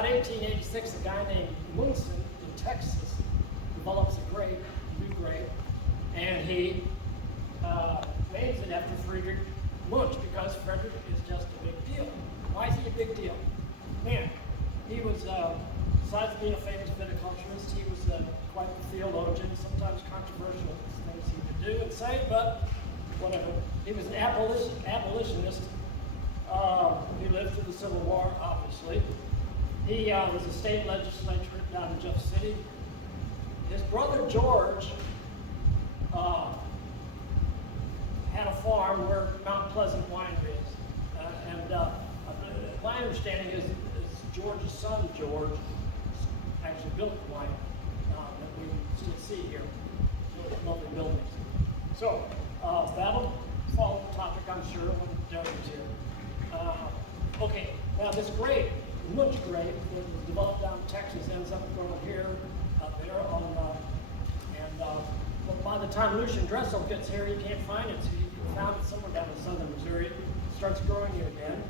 about 1886, a guy named Munson in Texas develops a grape, new grape, and he names it after Friedrich Munch because Frederick is just a big deal. Why is he a big deal? Man, he was, besides being a famous viticulturist, he was quite the theologian, sometimes controversial things he would do and say, but whatever. He was an abolitionist. He lived through the Civil War, obviously. He was a state legislator down in Jeff City. His brother George had a farm where Mount Pleasant Winery is. My understanding is George's son, George, actually built the wine that we still see here. Really lovely buildings. So that'll follow the topic, I'm sure, when Derek's here. Okay, now this grape, Munch grape, that was developed down in Texas, ends up growing here, there on, but by the time Lucian Dressel gets here, he can't find it, so he found it somewhere down in southern Missouri. It starts growing it again.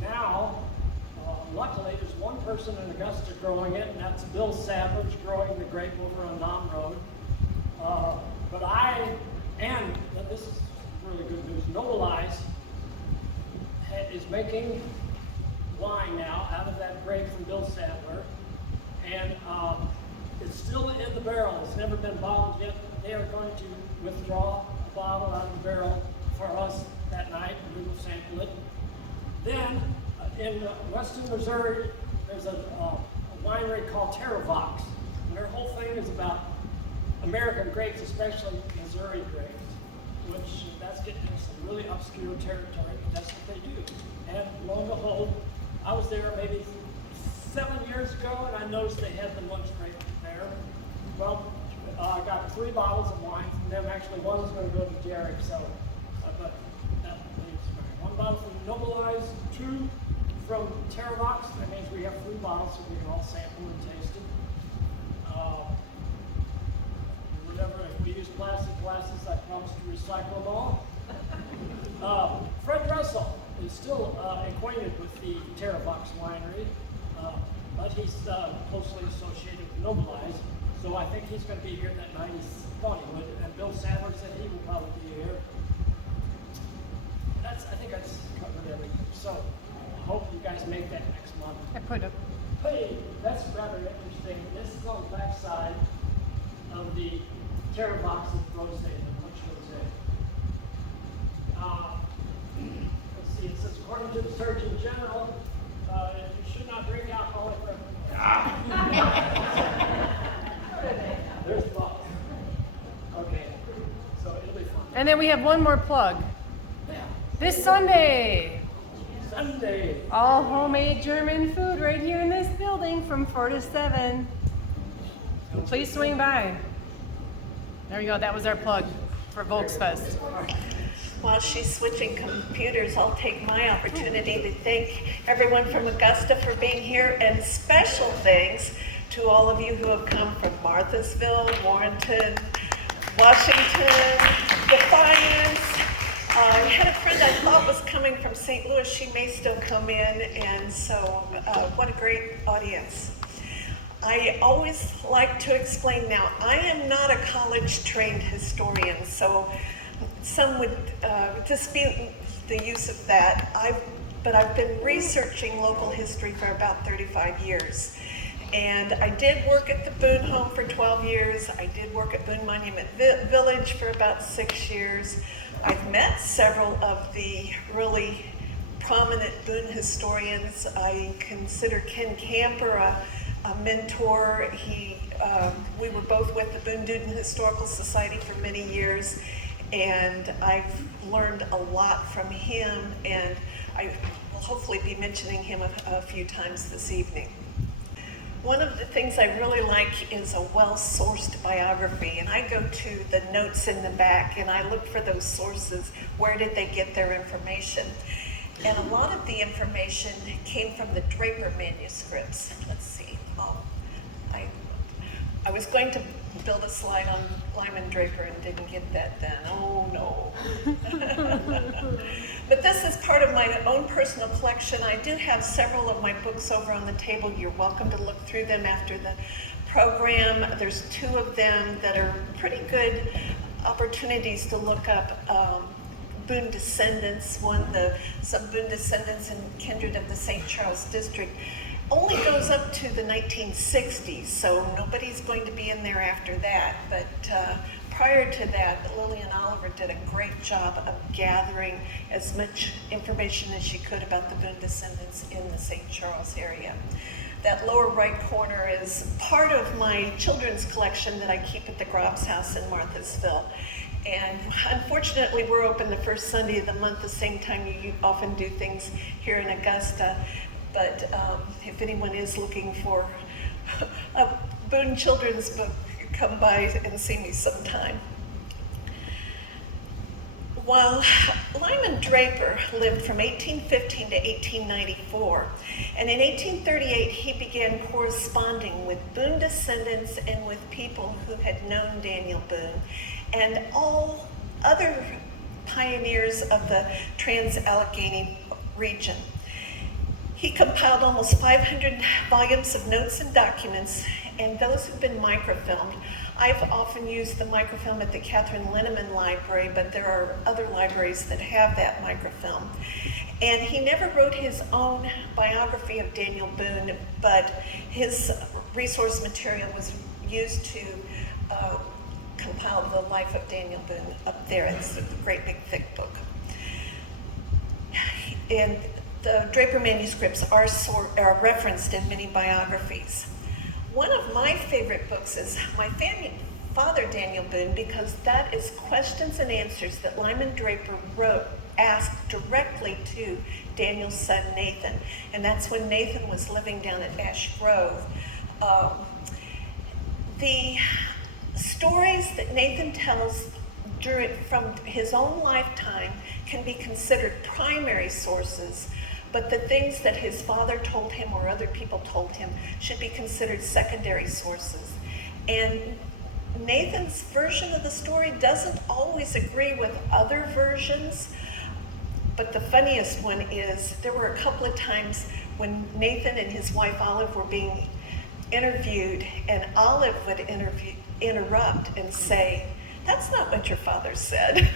Now, luckily, there's one person in Augusta growing it, and that's Bill Savage growing the grape over on Nam Road. But this is really good news, Nobilize is making wine now out of that grape from Bill Sadler, and it's still in the barrel. It's never been bottled yet. They are going to withdraw a bottle out of the barrel for us that night, and we will sample it. Then, in western Missouri, there's a winery called TILIW, and their whole thing is about American grapes, especially Missouri grapes, which that's getting into some really obscure territory, but that's what they do. And lo and behold, I was there maybe 7 years ago, and I noticed they had the Munch grape there. Well, I got 3 bottles of wine from them. Actually, one is going to go to Derek, so, but that leaves 1 bottle from Nobilize, 2 from TILIW. That means we have 3 bottles, so we can all sample and taste it. Whatever, if we use plastic glasses, I promise to recycle them all. Fred Dressel is still acquainted with the TILIW winery, but he's closely associated with Nobilize, so I think he's going to be here that night. He's funny, and Bill Sadler said he will probably be here. I think I just covered everything. So I hope you guys make that next month. I put up. Hey, that's rather interesting. This is on the back side of the TILIW of Rosé, the Munch Rosé. Let's see, it says, according to the Surgeon General, you should not drink alcoholic beverages. There's the box. Okay, so it'll be fun. And then we have one more plug. This Sunday, all homemade German food right here in this building from 4 to 7. So please swing by. There we go. That was our plug for Volksfest. While she's switching computers, I'll take my opportunity to thank everyone from Augusta for being here, and special thanks to all of you who have come from Marthasville, Warrenton, Washington, Defiance. I had a friend I thought was coming from St. Louis. She may still come in, and so what a great audience. I always like to explain now, I am not a college-trained historian, so some would dispute the use of that. But I've been researching local history for about 35 years. And I did work at the Boone home for 12 years. I did work at Boone Monument Village for about 6 years. I've met several of the really prominent Boone historians. I consider Ken Camper a mentor. We were both with the Boone Duden Historical Society for many years, and I've learned a lot from him, and I will hopefully be mentioning him a few times this evening. One of the things I really like is a well-sourced biography, and I go to the notes in the back and I look for those sources. Where did they get their information? And a lot of the information came from the Draper manuscripts. Let's see. I was going to build a slide on Lyman Draper and didn't get that done. Oh no. But this is part of my own personal collection. I do have several of my books over on the table. You're welcome to look through them after the program. There's 2 of them that are pretty good opportunities to look up. Boone descendants, some Boone descendants in Kindred of the St. Charles District, only goes up to the 1960s, so nobody's going to be in there after that. But prior to that, Lillian Oliver did a great job of gathering as much information as she could about the Boone descendants in the St. Charles area. That lower right corner is part of my children's collection that I keep at the Grob's house in Marthasville. And unfortunately, we're open the first Sunday of the month, the same time you often do things here in Augusta. But if anyone is looking for a Boone children's book, come by and see me sometime. While Lyman Draper lived from 1815 to 1894, and in 1838 he began corresponding with Boone descendants and with people who had known Daniel Boone and all other pioneers of the Trans-Allegheny region. He compiled almost 500 volumes of notes and documents, and those have been microfilmed. I've often used the microfilm at the Catherine Linneman Library, but there are other libraries that have that microfilm. And he never wrote his own biography of Daniel Boone, but his resource material was used to compile the life of Daniel Boone up there. It's a great big thick book. And the Draper manuscripts are referenced in many biographies. One of my favorite books is my father, Daniel Boone, because that is questions and answers that Lyman Draper asked directly to Daniel's son, Nathan. And that's when Nathan was living down at Ash Grove. The stories that Nathan tells from his own lifetime can be considered primary sources, but the things that his father told him or other people told him should be considered secondary sources. And Nathan's version of the story doesn't always agree with other versions, but the funniest one is there were a couple of times when Nathan and his wife Olive were being interviewed, and Olive would interrupt and say, "That's not what your father said."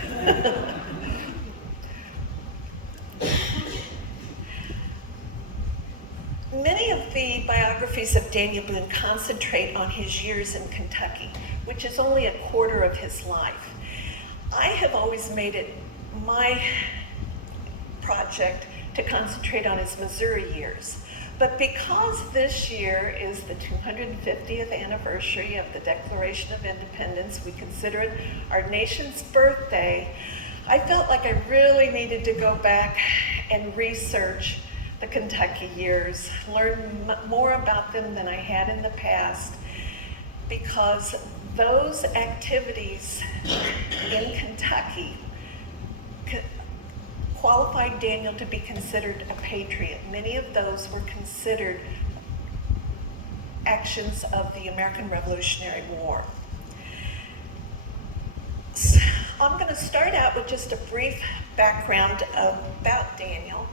Many of the biographies of Daniel Boone concentrate on his years in Kentucky, which is only a quarter of his life. I have always made it my project to concentrate on his Missouri years. But because this year is the 250th anniversary of the Declaration of Independence, we consider it our nation's birthday, I felt like I really needed to go back and research the Kentucky years, learn more about them than I had in the past, because those activities in Kentucky qualified Daniel to be considered a patriot. Many of those were considered actions of the American Revolutionary War. So I'm going to start out with just a brief background about Daniel.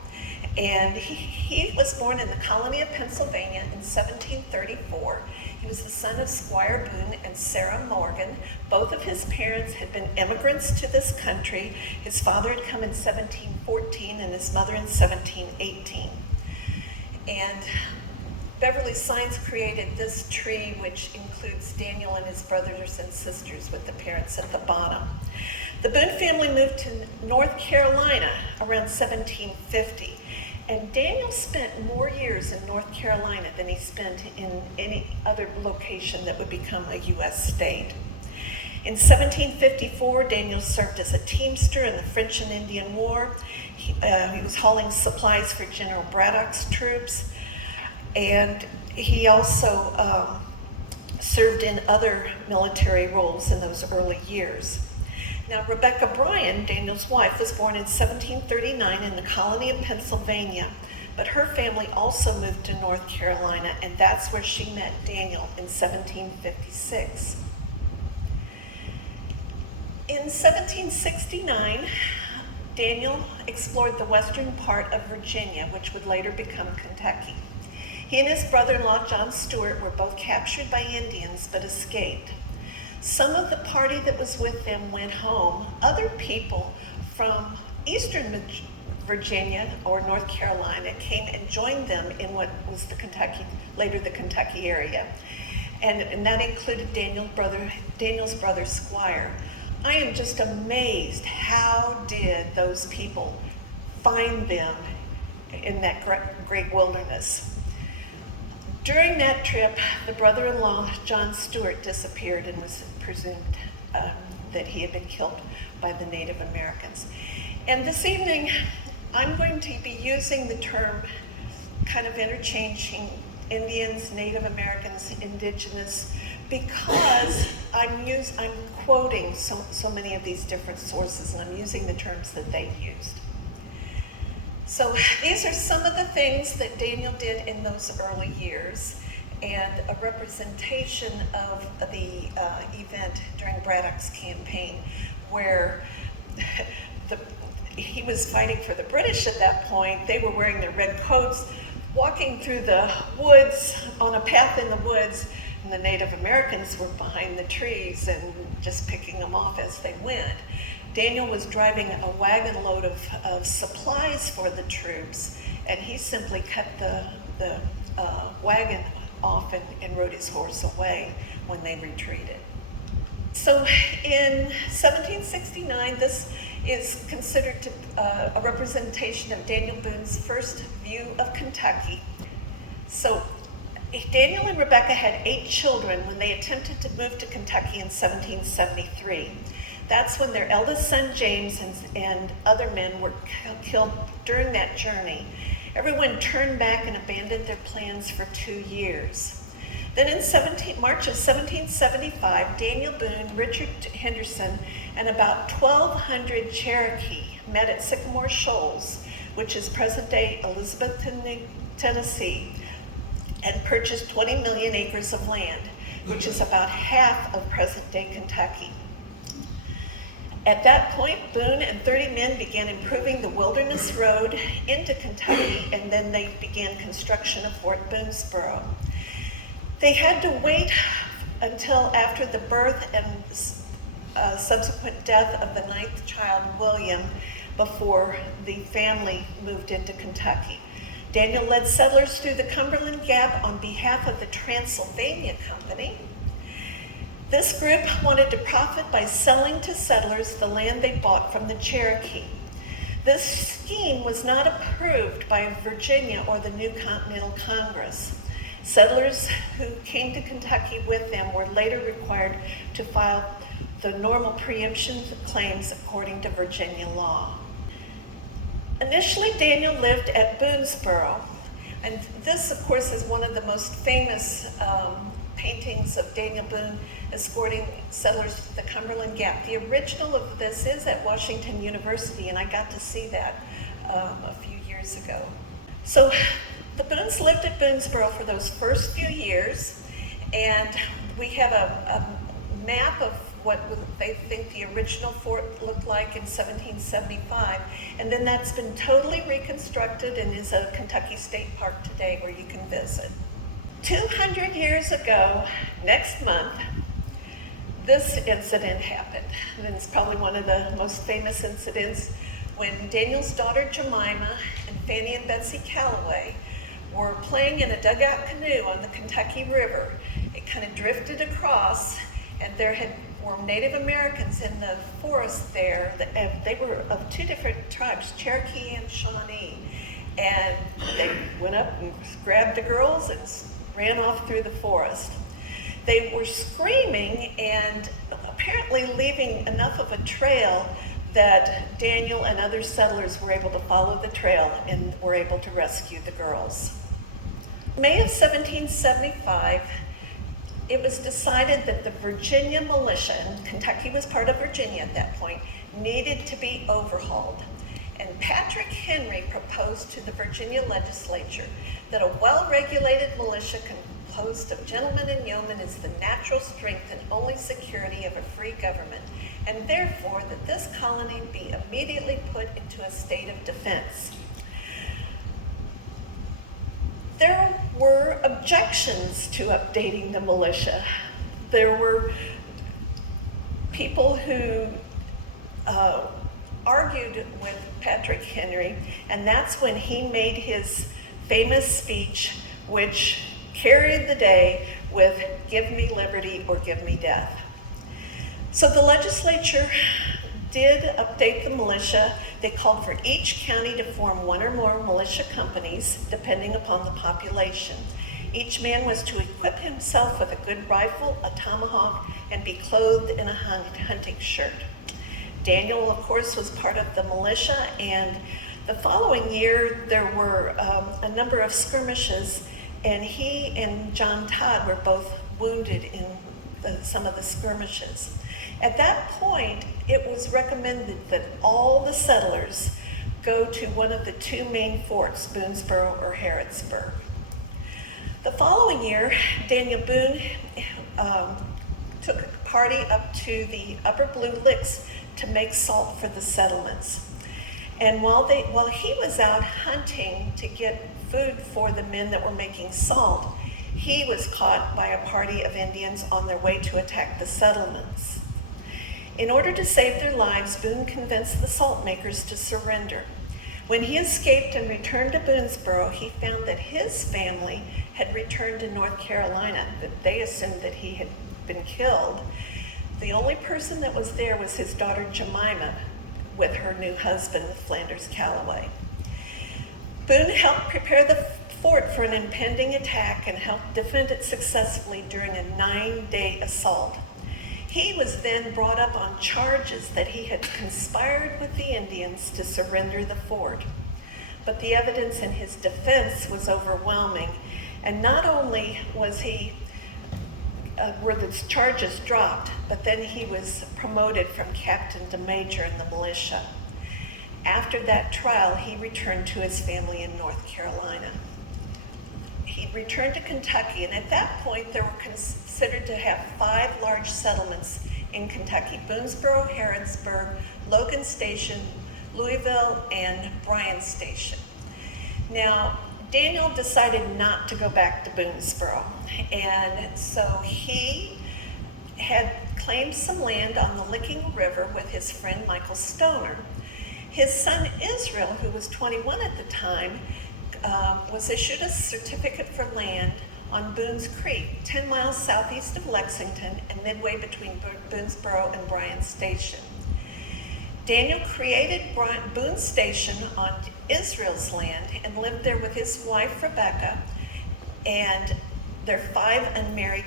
And he was born in the colony of Pennsylvania in 1734. He was the son of Squire Boone and Sarah Morgan. Both of his parents had been immigrants to this country. His father had come in 1714 and his mother in 1718. And Beverly Sines created this tree, which includes Daniel and his brothers and sisters with the parents at the bottom. The Boone family moved to North Carolina around 1750. And Daniel spent more years in North Carolina than he spent in any other location that would become a U.S. state. In 1754, Daniel served as a teamster in the French and Indian War. He was hauling supplies for General Braddock's troops. And he also served in other military roles in those early years. Now, Rebecca Bryan, Daniel's wife, was born in 1739 in the colony of Pennsylvania, but her family also moved to North Carolina, and that's where she met Daniel in 1756. In 1769, Daniel explored the western part of Virginia, which would later become Kentucky. He and his brother-in-law, John Stewart, were both captured by Indians but escaped. Some of the party that was with them went home. Other people from eastern Virginia or North Carolina came and joined them in what was the later the Kentucky area. And that included Daniel's brother, Squire. I am just amazed, how did those people find them in that great wilderness? During that trip, the brother-in-law, John Stewart, disappeared and was presumed that he had been killed by the Native Americans. And this evening, I'm going to be using the term, kind of interchanging Indians, Native Americans, Indigenous, because I'm quoting so many of these different sources, and I'm using the terms that they used. So these are some of the things that Daniel did in those early years, and a representation of the event during Braddock's campaign, where he was fighting for the British at that point. They were wearing their red coats, walking through the woods, on a path in the woods, and the Native Americans were behind the trees and just picking them off as they went. Daniel was driving a wagon load of supplies for the troops, and he simply cut the wagon off and rode his horse away when they retreated. So in 1769, this is considered a representation of Daniel Boone's first view of Kentucky. So Daniel and Rebecca had 8 children when they attempted to move to Kentucky in 1773. That's when their eldest son, James, and other men were killed during that journey. Everyone turned back and abandoned their plans for 2 years. Then in March of 1775, Daniel Boone, Richard Henderson, and about 1,200 Cherokee met at Sycamore Shoals, which is present-day Elizabethton, Tennessee, and purchased 20 million acres of land, which is about half of present-day Kentucky. At that point, Boone and 30 men began improving the Wilderness Road into Kentucky, and then they began construction of Fort Boonesboro. They had to wait until after the birth and subsequent death of the 9th child, William, before the family moved into Kentucky. Daniel led settlers through the Cumberland Gap on behalf of the Transylvania Company. This group wanted to profit by selling to settlers the land they bought from the Cherokee. This scheme was not approved by Virginia or the New Continental Congress. Settlers who came to Kentucky with them were later required to file the normal preemption claims according to Virginia law. Initially, Daniel lived at Boonesboro, and this, of course, is one of the most famous paintings of Daniel Boone escorting settlers to the Cumberland Gap. The original of this is at Washington University, and I got to see that a few years ago. So the Boones lived at Boonesboro for those first few years, and we have a map of what they think the original fort looked like in 1775, and then that's been totally reconstructed and is a Kentucky State Park today where you can visit. 200 years ago, next month, this incident happened, and it's probably one of the most famous incidents, when Daniel's daughter Jemima and Fannie and Betsy Calloway were playing in a dugout canoe on the Kentucky River. It kind of drifted across, and there were Native Americans in the forest there. They were of 2 different tribes, Cherokee and Shawnee, and they went up and grabbed the girls and ran off through the forest. They were screaming and apparently leaving enough of a trail that Daniel and other settlers were able to follow the trail and were able to rescue the girls. May of 1775, it was decided that the Virginia militia, and Kentucky was part of Virginia at that point, needed to be overhauled. And Patrick Henry proposed to the Virginia legislature that a well-regulated militia composed of gentlemen and yeomen is the natural strength and only security of a free government, and therefore that this colony be immediately put into a state of defense. There were objections to updating the militia. There were people who argued with Patrick Henry, and that's when he made his famous speech, which carried the day with "Give me liberty or give me death." So the legislature did update the militia. They called for each county to form one or more militia companies, depending upon the population. Each man was to equip himself with a good rifle, a tomahawk, and be clothed in a hunting shirt. Daniel, of course, was part of the militia, and the following year there were a number of skirmishes, and he and John Todd were both wounded in some of the skirmishes. At that point, it was recommended that all the settlers go to one of the two main forts, Boonesboro or Harrodsburg. The following year, Daniel Boone took a party up to the Upper Blue Licks to make salt for the settlements. And while he was out hunting to get food for the men that were making salt, he was caught by a party of Indians on their way to attack the settlements. In order to save their lives, Boone convinced the salt makers to surrender. When he escaped and returned to Boonesboro, he found that his family had returned to North Carolina, that they assumed that he had been killed. The only person that was there was his daughter Jemima with her new husband, Flanders Calloway. Boone helped prepare the fort for an impending attack and helped defend it successfully during a 9-day assault. He was then brought up on charges that he had conspired with the Indians to surrender the fort. But the evidence in his defense was overwhelming, and not only were the charges dropped, but then he was promoted from captain to major in the militia. After that trial, he returned to his family in North Carolina. He returned to Kentucky, and at that point, there were considered to have 5 large settlements in Kentucky: Boonesboro, Harrodsburg, Logan Station, Louisville, and Bryan Station. Now, Daniel decided not to go back to Boonesboro, and so he had claimed some land on the Licking River with his friend Michael Stoner. His son Israel, who was 21 at the time, was issued a certificate for land on Boone's Creek, 10 miles southeast of Lexington and midway between Boonesboro and Bryan Station. Daniel created Boone's Station on Israel's land and lived there with his wife Rebecca and their 5 unmarried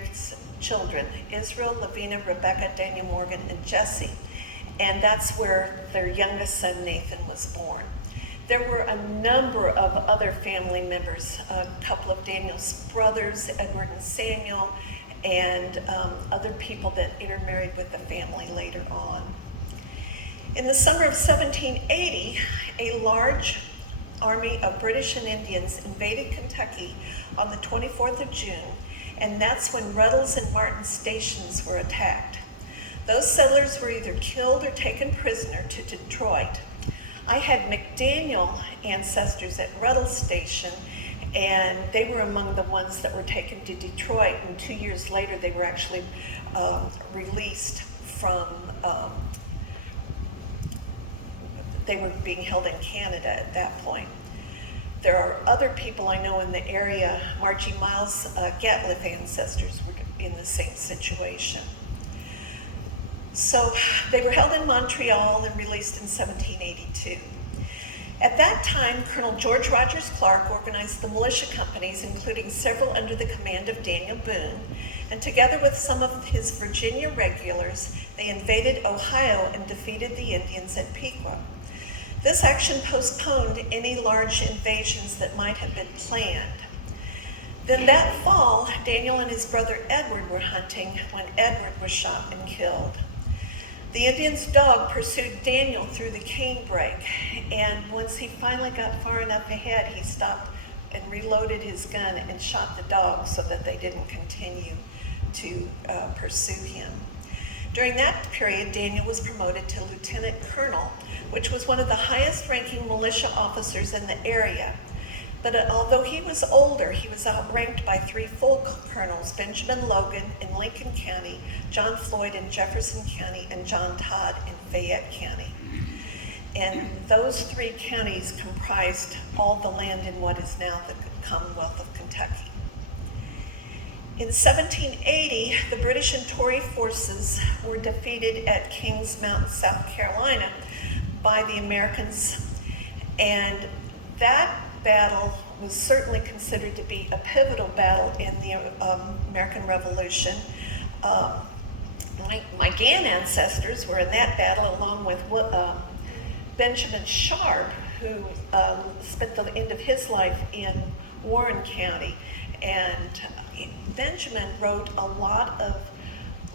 children: Israel, Lavina, Rebecca, Daniel Morgan, and Jesse. And that's where their youngest son Nathan was born. There were a number of other family members, a couple of Daniel's brothers, Edward and Samuel, and other people that intermarried with the family later on. In the summer of 1780, a large army of British and Indians invaded Kentucky on the 24th of June, and that's when Ruddle's and Martin's stations were attacked. Those settlers were either killed or taken prisoner to Detroit. I had McDaniel ancestors at Ruddle Station, and they were among the ones that were taken to Detroit, and 2 years later they were actually released from, they were being held in Canada at that point. There are other people I know in the area. Margie Miles' Gatliff ancestors were in the same situation. So they were held in Montreal and released in 1782. At that time, Colonel George Rogers Clark organized the militia companies, including several under the command of Daniel Boone, and together with some of his Virginia regulars, they invaded Ohio and defeated the Indians at Pequot. This action postponed any large invasions that might have been planned. Then that fall, Daniel and his brother Edward were hunting when Edward was shot and killed. The Indian's dog pursued Daniel through the canebrake, and once he finally got far enough ahead, he stopped and reloaded his gun and shot the dogs so that they didn't continue to pursue him. During that period, Daniel was promoted to lieutenant colonel, which was one of the highest ranking militia officers in the area. But although he was older, he was outranked by 3 full colonels, Benjamin Logan in Lincoln County, John Floyd in Jefferson County, and John Todd in Fayette County. And those 3 counties comprised all the land in what is now the Commonwealth of Kentucky. In 1780, the British and Tory forces were defeated at Kings Mountain, South Carolina by the Americans, and that battle was certainly considered to be a pivotal battle in the American Revolution. My Gann ancestors were in that battle along with Benjamin Sharp, who spent the end of his life in Warren County. And Benjamin wrote a lot of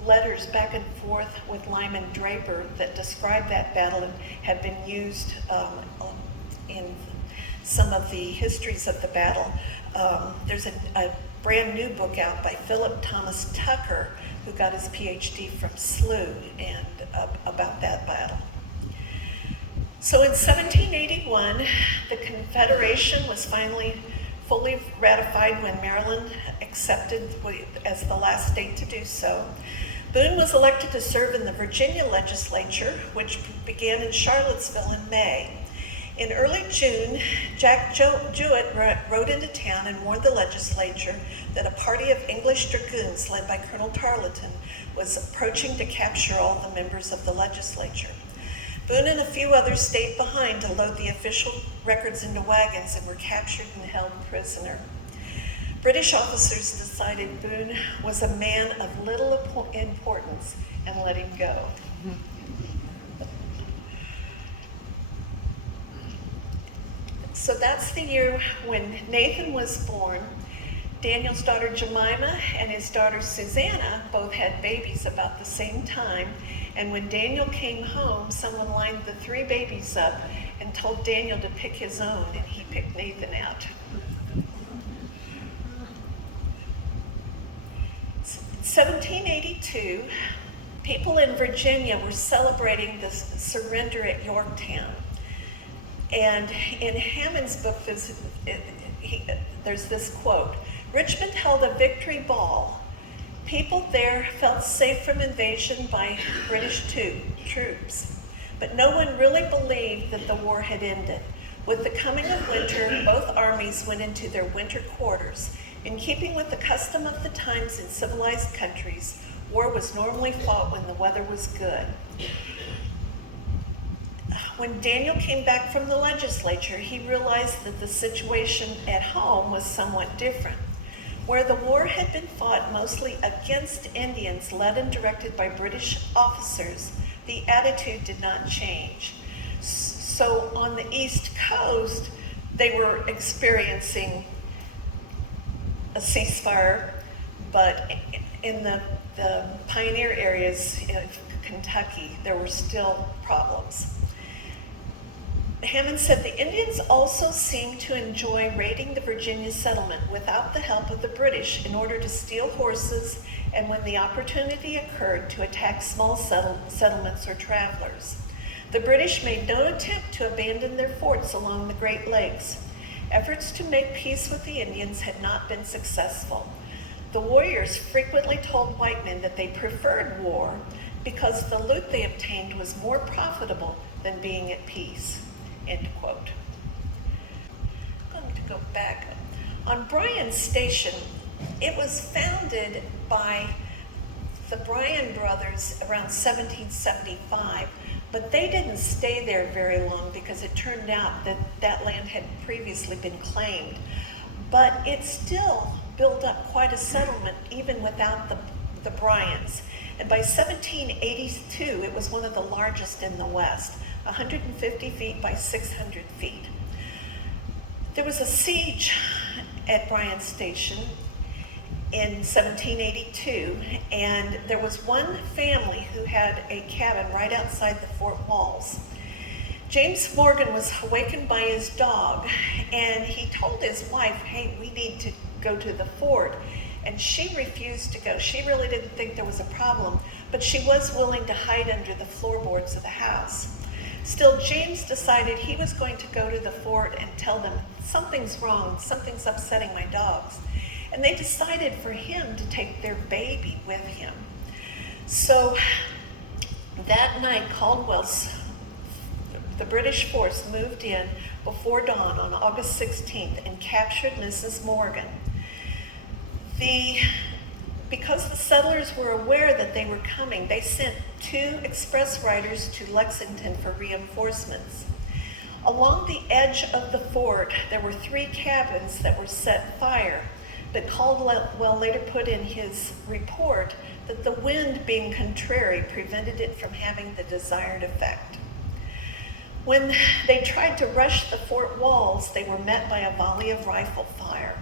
letters back and forth with Lyman Draper that describe that battle and have been used in some of the histories of the battle. There's a brand new book out by Philip Thomas Tucker, who got his PhD from SLU, and about that battle. So in 1781, the Confederation was finally fully ratified when Maryland accepted as the last state to do so. Boone was elected to serve in the Virginia legislature, which began in Charlottesville in May. In early June, Jack Jewett rode into town and warned the legislature that a party of English dragoons led by Colonel Tarleton was approaching to capture all the members of the legislature. Boone and a few others stayed behind to load the official records into wagons and were captured and held prisoner. British officers decided Boone was a man of little importance and let him go. So that's the year when Nathan was born. Daniel's daughter Jemima and his daughter Susanna both had babies about the same time. And when Daniel came home, someone lined the 3 babies up and told Daniel to pick his own, and he picked Nathan out. In 1782, people in Virginia were celebrating the surrender at Yorktown. And in Hammond's book, there's this quote: "Richmond held a victory ball. People there felt safe from invasion by British troops, but no one really believed that the war had ended. With the coming of winter, both armies went into their winter quarters. In keeping with the custom of the times in civilized countries, war was normally fought when the weather was good." When Daniel came back from the legislature, he realized that the situation at home was somewhat different. Where the war had been fought mostly against Indians led and directed by British officers, the attitude did not change. So on the East Coast, they were experiencing a ceasefire, but in the pioneer areas of Kentucky, there were still problems. Hammond said the Indians also seemed to enjoy raiding the Virginia settlement without the help of the British in order to steal horses and, when the opportunity occurred, to attack small settlements or travelers. The British made no attempt to abandon their forts along the Great Lakes. Efforts to make peace with the Indians had not been successful. The warriors frequently told white men that they preferred war because the loot they obtained was more profitable than being at peace. End quote. I'm going to go back. On Bryan Station, it was founded by the Bryan brothers around 1775, but they didn't stay there very long because it turned out that that land had previously been claimed. But it still built up quite a settlement even without the Bryans. And by 1782, it was one of the largest in the West. 150 feet by 600 feet. There was a siege at Bryan Station in 1782, and there was one family who had a cabin right outside the fort walls. James Morgan was awakened by his dog, and he told his wife, hey, we need to go to the fort. And she refused to go. She really didn't think there was a problem, but she was willing to hide under the floorboards of the house. Still, James decided he was going to go to the fort and tell them, something's wrong, something's upsetting my dogs. And they decided for him to take their baby with him. So that night, the British force moved in before dawn on August 16th and captured Mrs. Morgan. Because the settlers were aware that they were coming, they sent 2 express riders to Lexington for reinforcements. Along the edge of the fort, there were 3 cabins that were set fire, but Caldwell later put in his report that the wind being contrary prevented it from having the desired effect. When they tried to rush the fort walls, they were met by a volley of rifle fire.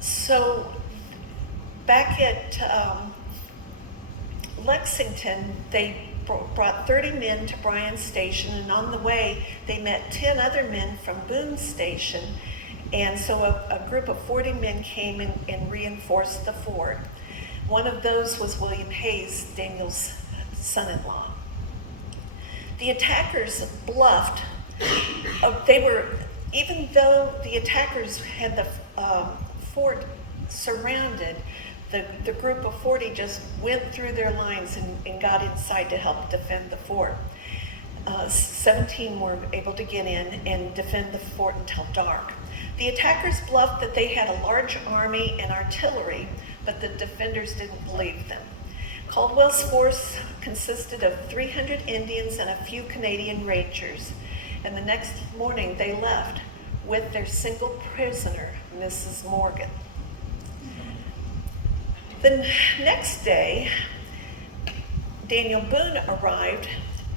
So back at Lexington, they brought 30 men to Bryan's Station, and on the way, they met 10 other men from Boone's Station, and so a group of 40 men came and reinforced the fort. One of those was William Hayes, Daniel's son-in-law. The attackers bluffed. Even though the attackers had the fort surrounded, the group of 40 just went through their lines and got inside to help defend the fort. 17 were able to get in and defend the fort until dark. The attackers bluffed that they had a large army and artillery, but the defenders didn't believe them. Caldwell's force consisted of 300 Indians and a few Canadian Rangers, and the next morning they left with their single prisoner, Mrs. Morgan. The next day, Daniel Boone arrived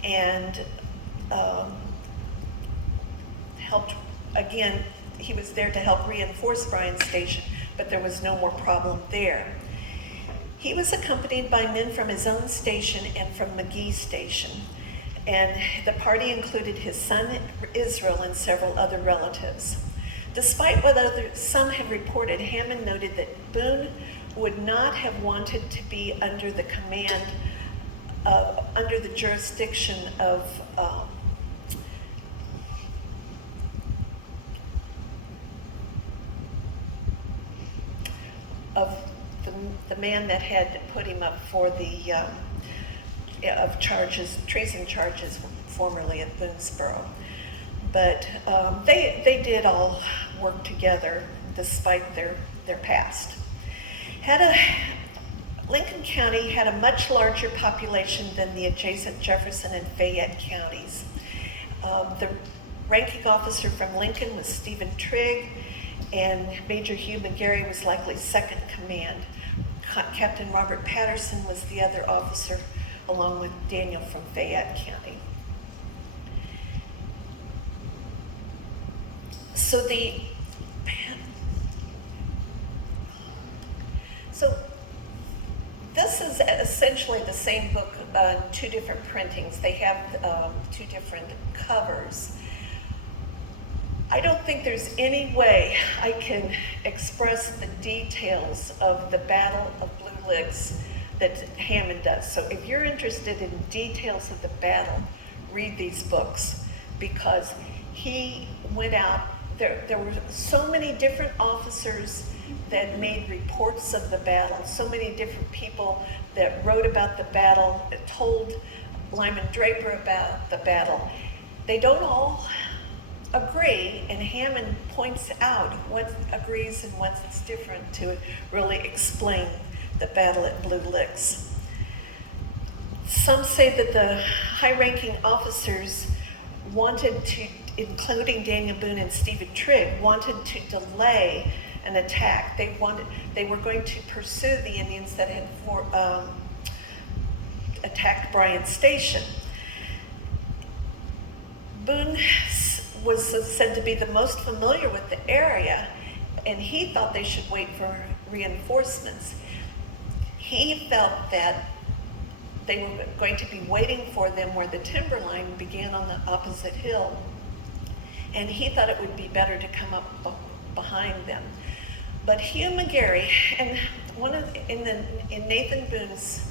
and helped, again, he was there to help reinforce Bryan's Station, but there was no more problem there. He was accompanied by men from his own station and from McGee Station, and the party included his son Israel and several other relatives. Despite what some have reported, Hammond noted that Boone would not have wanted to be under the command under the jurisdiction of the man that had put him up for the of charges, treason charges, formerly at Boonesboro. But they did all work together despite their past. Lincoln County had a much larger population than the adjacent Jefferson and Fayette counties. The ranking officer from Lincoln was Stephen Trigg, and Major Hugh McGarry was likely second command. Captain Robert Patterson was the other officer, along with Daniel from Fayette County. So this is essentially the same book on 2 different printings. They have 2 different covers. I don't think there's any way I can express the details of the Battle of Blue Licks that Hammond does. So if you're interested in details of the battle, read these books, because he went out, there were so many different officers that made reports of the battle, so many different people that wrote about the battle, that told Lyman Draper about the battle. They don't all agree, and Hammond points out what agrees and what's different to really explain the battle at Blue Licks. Some say that the high-ranking officers wanted to, including Daniel Boone and Stephen Trigg, wanted to delay an attack. They were going to pursue the Indians that had attacked Bryan's Station. Boone was said to be the most familiar with the area, and he thought they should wait for reinforcements. He felt that they were going to be waiting for them where the timberline began on the opposite hill. And he thought it would be better to come up behind them. But Hugh McGarry, and in Nathan Boone's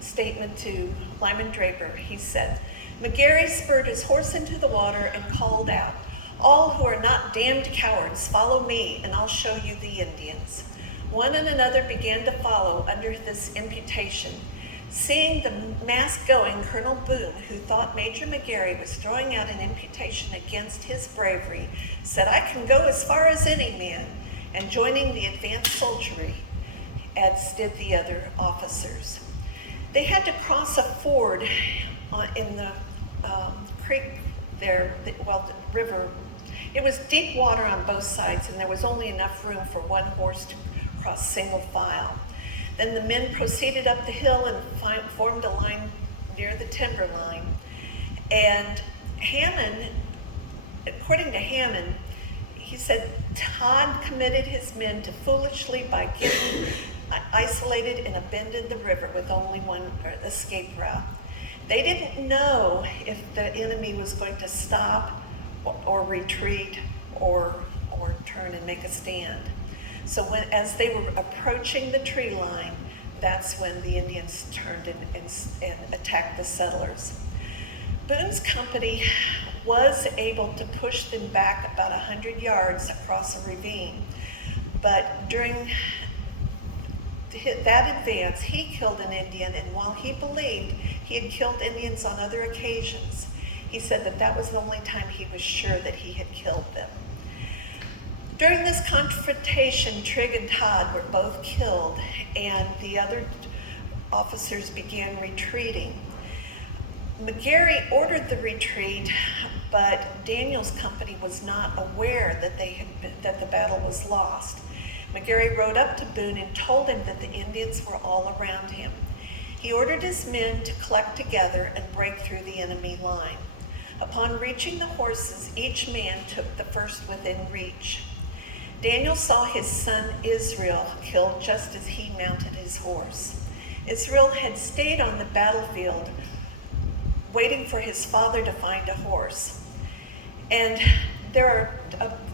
statement to Lyman Draper, he said, McGarry spurred his horse into the water and called out, "All who are not damned cowards, follow me, and I'll show you the Indians." One and another began to follow under this imputation. Seeing the mass going, Colonel Boone, who thought Major McGarry was throwing out an imputation against his bravery, said, "I can go as far as any man," and joining the advanced soldiery, as did the other officers. They had to cross a ford in the creek there, the river. It was deep water on both sides, and there was only enough room for one horse to cross single file. Then the men proceeded up the hill and formed a line near the timber line. And Hammond, according to Hammond, he said Todd committed his men to foolishly by getting isolated in a bend in the river with only one escape route. They didn't know if the enemy was going to stop or retreat or turn and make a stand. So as they were approaching the tree line, that's when the Indians turned and attacked the settlers. Boone's company was able to push them back about 100 yards across a ravine, but during that advance, he killed an Indian, and while he believed he had killed Indians on other occasions, he said that was the only time he was sure that he had killed them. During this confrontation, Trigg and Todd were both killed, and the other officers began retreating. McGarry ordered the retreat, but Daniel's company was not aware that the battle was lost. McGarry rode up to Boone and told him that the Indians were all around him. He ordered his men to collect together and break through the enemy line. Upon reaching the horses, each man took the first within reach. Daniel saw his son Israel killed just as he mounted his horse. Israel had stayed on the battlefield waiting for his father to find a horse. And there are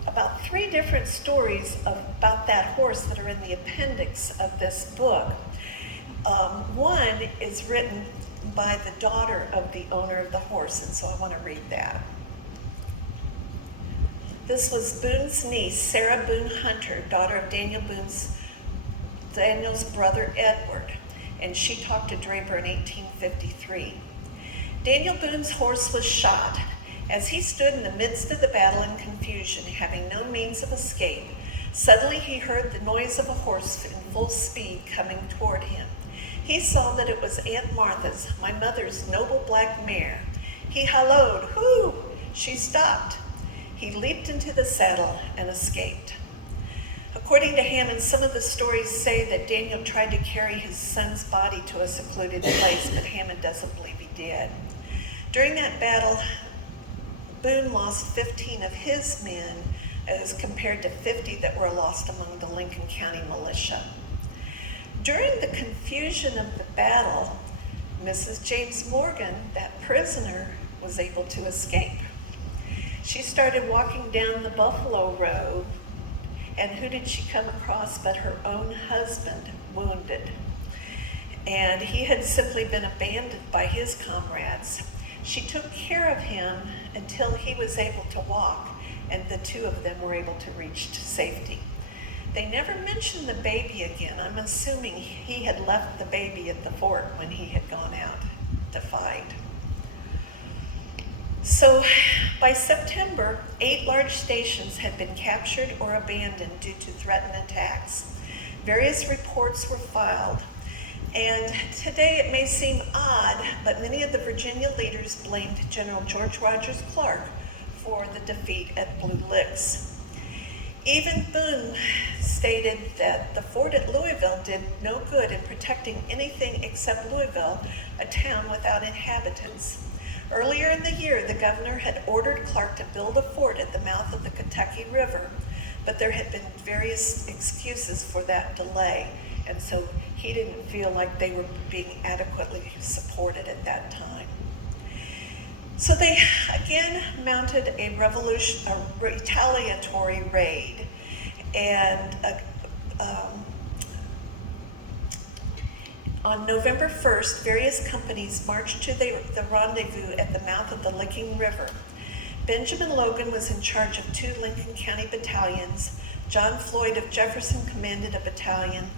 about 3 different stories about that horse that are in the appendix of this book. One is written by the daughter of the owner of the horse, and so I want to read that. This was Boone's niece, Sarah Boone Hunter, daughter of Daniel's brother Edward, and she talked to Draper in 1853. Daniel Boone's horse was shot. As he stood in the midst of the battle in confusion, having no means of escape, suddenly he heard the noise of a horse in full speed coming toward him. He saw that it was Aunt Martha's, my mother's noble black mare. He hallooed, "Hoo!" She stopped. He leaped into the saddle and escaped. According to Hammond, some of the stories say that Daniel tried to carry his son's body to a secluded place, but Hammond doesn't believe he did. During that battle, Boone lost 15 of his men as compared to 50 that were lost among the Lincoln County militia. During the confusion of the battle, Mrs. James Morgan, that prisoner, was able to escape. She started walking down the Buffalo Road, and who did she come across but her own husband, wounded? And he had simply been abandoned by his comrades. She took care of him until he was able to walk, and the 2 of them were able to reach to safety. They never mentioned the baby again. I'm assuming he had left the baby at the fort when he had gone out to fight. So by September, 8 large stations had been captured or abandoned due to threatened attacks. Various reports were filed. And today it may seem odd, but many of the Virginia leaders blamed General George Rogers Clark for the defeat at Blue Licks. Even Boone stated that the fort at Louisville did no good in protecting anything except Louisville, a town without inhabitants. Earlier in the year, the governor had ordered Clark to build a fort at the mouth of the Kentucky River, but there had been various excuses for that delay. and so he didn't feel like they were being adequately supported at that time. So they again mounted a retaliatory raid, and on November 1st, various companies marched to the rendezvous at the mouth of the Licking River. Benjamin Logan was in charge of 2 Lincoln County battalions. John Floyd of Jefferson commanded a battalion.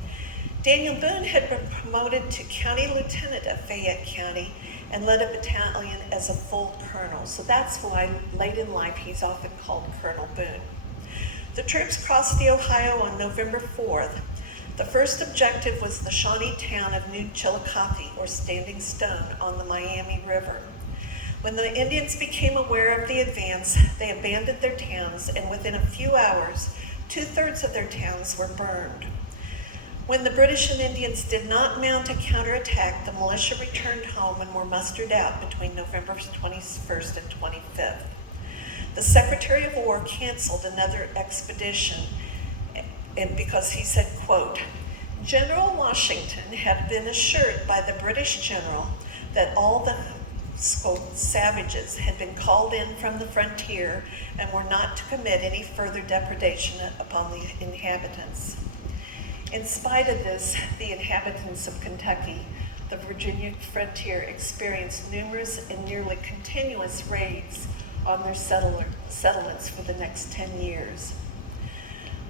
Daniel Boone had been promoted to county lieutenant of Fayette County and led a battalion as a full colonel. So that's why late in life he's often called Colonel Boone. The troops crossed the Ohio on November 4th. The first objective was the Shawnee town of New TILIW-Cathie, or Standing Stone, on the Miami River. When the Indians became aware of the advance, they abandoned their towns, and within a few hours, 2/3 of their towns were burned. When the British and Indians did not mount a counterattack, the militia returned home and were mustered out between November 21st and 25th. The Secretary of War canceled another expedition, and because he said, quote, General Washington had been assured by the British general that all the savages had been called in from the frontier and were not to commit any further depredation upon the inhabitants. In spite of this, the inhabitants of Kentucky, the Virginia frontier, experienced numerous and nearly continuous raids on their settlements for the next 10 years.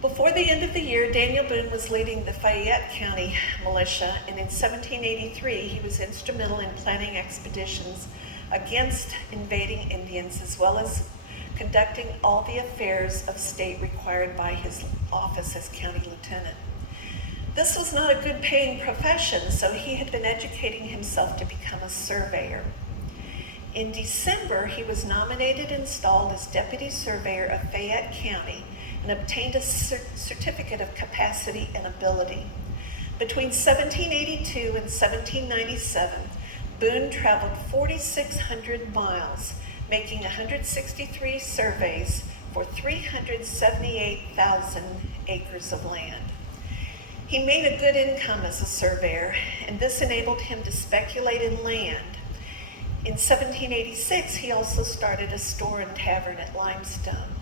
Before the end of the year, Daniel Boone was leading the Fayette County militia, and in 1783 he was instrumental in planning expeditions against invading Indians, as well as conducting all the affairs of state required by his office as county lieutenant. This was not a good paying profession, so he had been educating himself to become a surveyor. In December, he was nominated and installed as deputy surveyor of Fayette County and obtained a certificate of capacity and ability. Between 1782 and 1797, Boone traveled 4,600 miles, making 163 surveys for 378,000 acres of land. He made a good income as a surveyor, and this enabled him to speculate in land. In 1786, he also started a store and tavern at Limestone.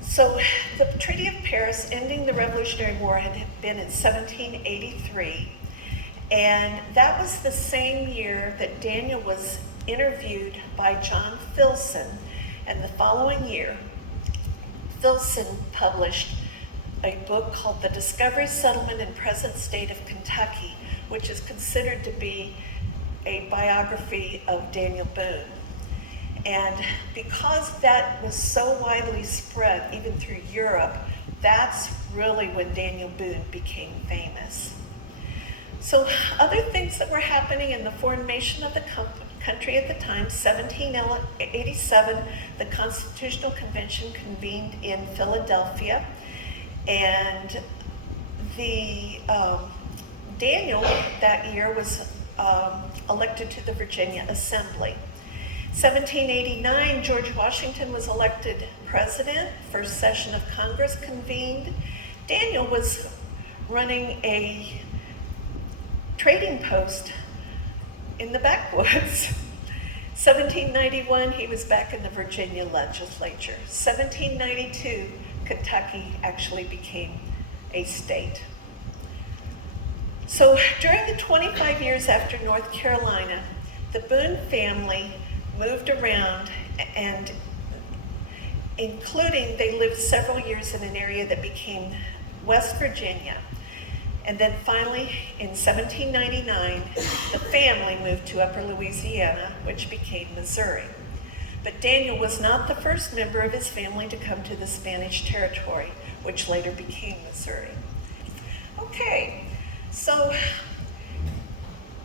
So the Treaty of Paris ending the Revolutionary War had been in 1783, and that was the same year that Daniel was interviewed by John Filson, and the following year, Filson published a book called The Discovery, Settlement, and Present State of Kentucky, which is considered to be a biography of Daniel Boone. And because that was so widely spread, even through Europe, that's really when Daniel Boone became famous. So other things that were happening in the formation of the country at the time, 1787, the Constitutional Convention convened in Philadelphia, and Daniel that year was elected to the Virginia Assembly. 1789, George Washington was elected president. First session of Congress convened. Daniel was running a trading post in the backwoods. 1791, he was back in the Virginia legislature. 1792, Kentucky actually became a state. So during the 25 years after North Carolina, the Boone family moved around, and including they lived several years in an area that became West Virginia. And then finally, in 1799, the family moved to Upper Louisiana, which became Missouri. But Daniel was not the first member of his family to come to the Spanish territory, which later became Missouri. Okay, so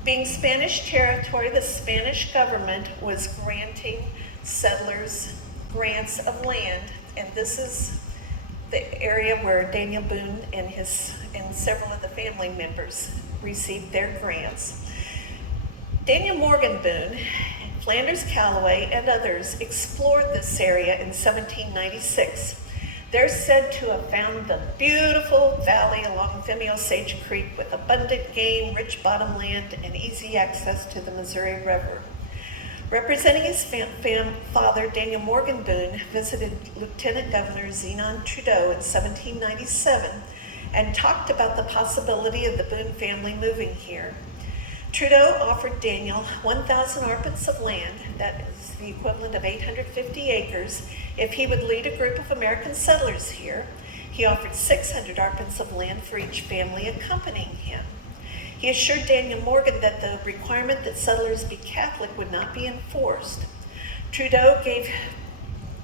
being Spanish territory, the Spanish government was granting settlers grants of land, and this is the area where Daniel Boone and several of the family members received their grants. Daniel Morgan Boone, Flanders Calloway, and others explored this area in 1796. They're said to have found the beautiful valley along Vimeo Sage Creek with abundant game, rich bottomland, and easy access to the Missouri River. Representing his father, Daniel Morgan Boone, visited Lieutenant Governor Zenon Trudeau in 1797 and talked about the possibility of the Boone family moving here. Trudeau offered Daniel 1,000 arpents of land, that is the equivalent of 850 acres, if he would lead a group of American settlers here. He offered 600 arpents of land for each family accompanying him. He assured Daniel Morgan that the requirement that settlers be Catholic would not be enforced. Trudeau gave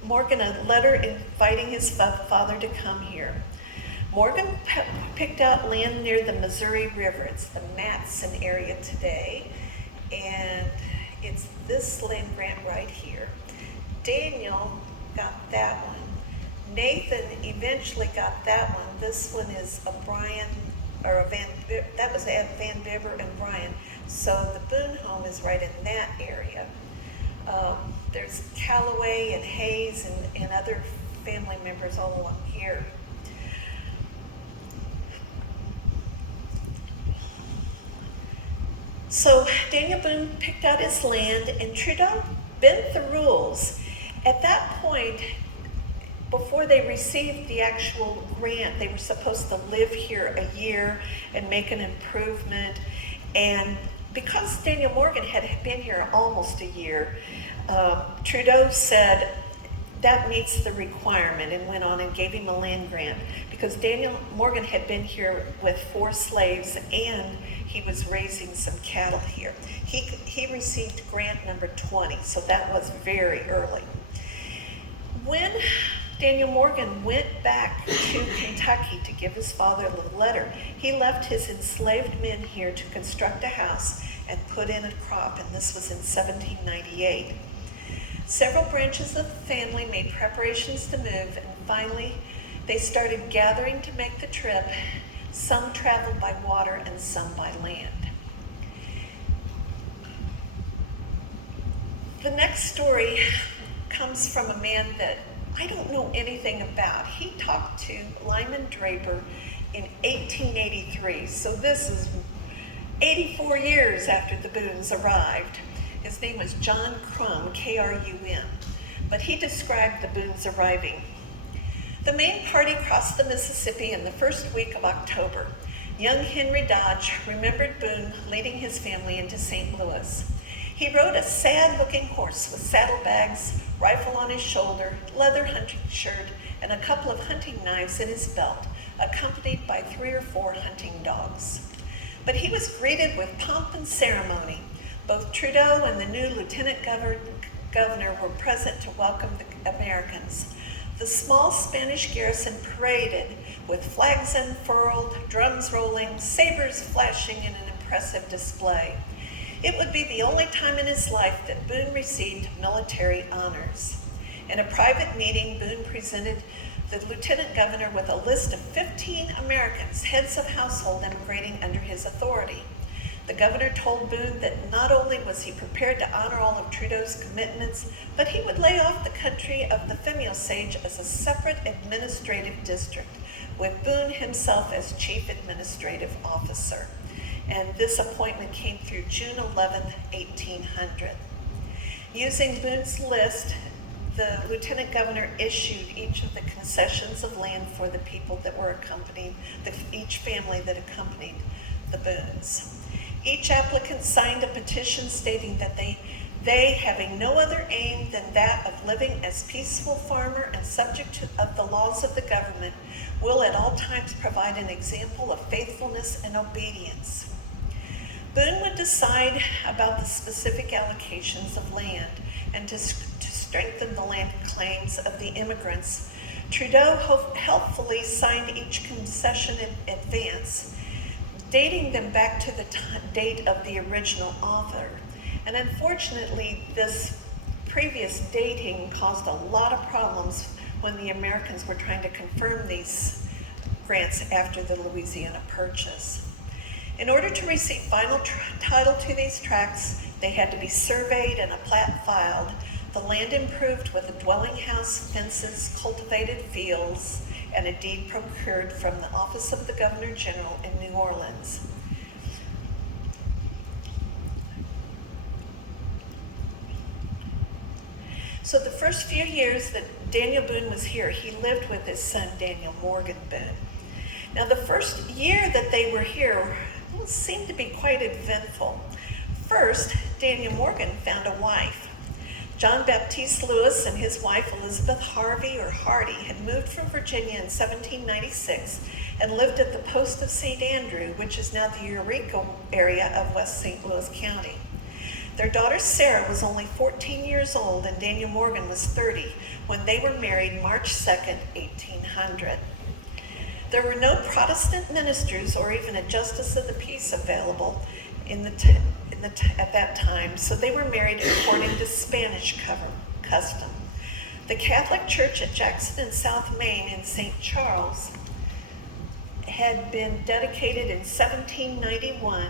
Morgan a letter inviting his father to come here. Morgan picked out land near the Missouri River. It's the Matson area today, and it's this land grant right here. Daniel got that one. Nathan eventually got that one. This one is a Brian, or a that was Van Bibber and Brian. So the Boone home is right in that area. There's Callaway and Hayes and other family members all along here. So Daniel Boone picked out his land, and Trudeau bent the rules. At that point, before they received the actual grant, they were supposed to live here a year and make an improvement. And because Daniel Morgan had been here almost a year, Trudeau said that meets the requirement and went on and gave him a land grant, because Daniel Morgan had been here with 4 slaves and he was raising some cattle here. He received grant number 20, so that was very early. When Daniel Morgan went back to Kentucky to give his father the letter, he left his enslaved men here to construct a house and put in a crop, and this was in 1798. Several branches of the family made preparations to move, and finally they started gathering to make the trip. Some traveled by water and some by land. The next story comes from a man that I don't know anything about. He talked to Lyman Draper in 1883, so this is 84 years after the Boones arrived. His name was John Crum, K-R-U-M, but he described the Boones arriving. The main party crossed the Mississippi in the first week of October. Young Henry Dodge remembered Boone leading his family into St. Louis. He rode a sad-looking horse with saddlebags, rifle on his shoulder, leather hunting shirt, and a couple of hunting knives in his belt, accompanied by 3 or 4 hunting dogs. But he was greeted with pomp and ceremony. Both Trudeau and the new Lieutenant Governor were present to welcome the Americans. The small Spanish garrison paraded with flags unfurled, drums rolling, sabers flashing in an impressive display. It would be the only time in his life that Boone received military honors. In a private meeting, Boone presented the Lieutenant Governor with a list of 15 Americans, heads of household, immigrating under his authority. The governor told Boone that not only was he prepared to honor all of Trudeau's commitments, but he would lay off the country of the Vimeo Sage as a separate administrative district, with Boone himself as chief administrative officer. And this appointment came through June 11, 1800. Using Boone's list, the lieutenant governor issued each of the concessions of land for the people that were accompanying, each family that accompanied the Boones. Each applicant signed a petition stating that they having no other aim than that of living as peaceful farmer and subject of the laws of the government, will at all times provide an example of faithfulness and obedience. Boone would decide about the specific allocations of land, and to strengthen the land claims of the immigrants, Trudeau helpfully signed each concession in advance, dating them back to the date of the original author. And unfortunately, this previous dating caused a lot of problems when the Americans were trying to confirm these grants after the Louisiana Purchase. In order to receive final title to these tracts, they had to be surveyed and a plat filed. the land improved with a dwelling house, fences, cultivated fields, and a deed procured from the Office of the Governor General in New Orleans. So the first few years that Daniel Boone was here, he lived with his son, Daniel Morgan Boone. Now the first year that they were here seemed to be quite eventful. First, Daniel Morgan found a wife. John Baptiste Lewis and his wife Elizabeth Harvey or Hardy had moved from Virginia in 1796 and lived at the post of St. Andrew, which is now the Eureka area of West St. Louis County. Their daughter Sarah was only 14 years old and Daniel Morgan was 30 when they were married March 2nd, 1800. There were no Protestant ministers or even a justice of the peace available at that time, so they were married according to Spanish custom. The Catholic Church at Jackson and South Main in St. Charles had been dedicated in 1791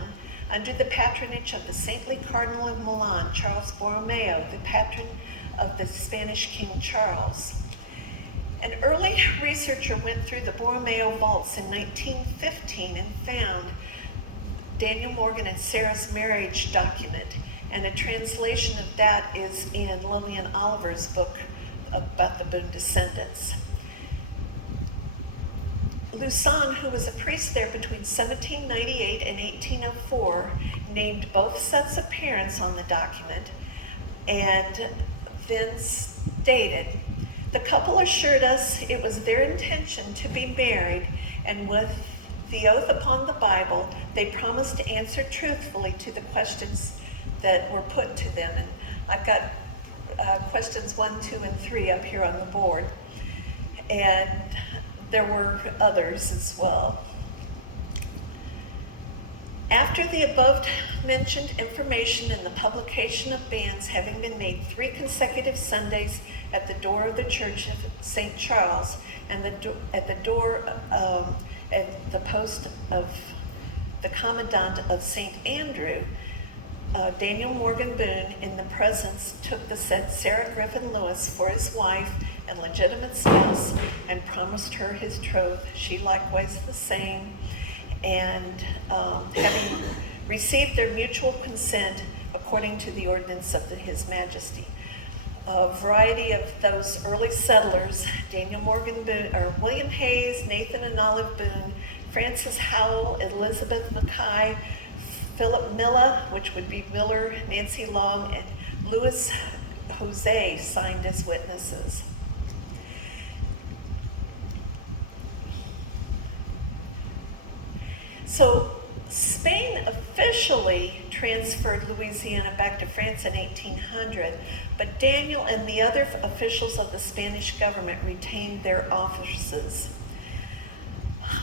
under the patronage of the saintly Cardinal of Milan, Charles Borromeo, the patron of the Spanish King Charles. An early researcher went through the Borromeo vaults in 1915 and found Daniel Morgan and Sarah's marriage document, and a translation of that is in Lillian Oliver's book about the Boone descendants. Lucan, who was a priest there between 1798 and 1804, named both sets of parents on the document and then stated, "The couple assured us it was their intention to be married, and with the oath upon the Bible, they promised to answer truthfully to the questions that were put to them." And I've got questions 1, 2, and 3 up here on the board. And there were others as well. After the above-mentioned information and the publication of bans having been made 3 consecutive Sundays at the door of the Church of St. Charles and at the door at the post of the Commandant of St. Andrew, Daniel Morgan Boone, in the presence, took the said Sarah Griffin Lewis for his wife and legitimate spouse and promised her his troth. She likewise the same. And having received their mutual consent according to the ordinance of His Majesty. A variety of those early settlers, Daniel Morgan Boone, or William Hayes, Nathan and Olive Boone, Francis Howell, Elizabeth Mackay, Philip Milla, which would be Miller, Nancy Long, and Louis Jose signed as witnesses. So Spain officially transferred Louisiana back to France in 1800, but Daniel and the other officials of the Spanish government retained their offices.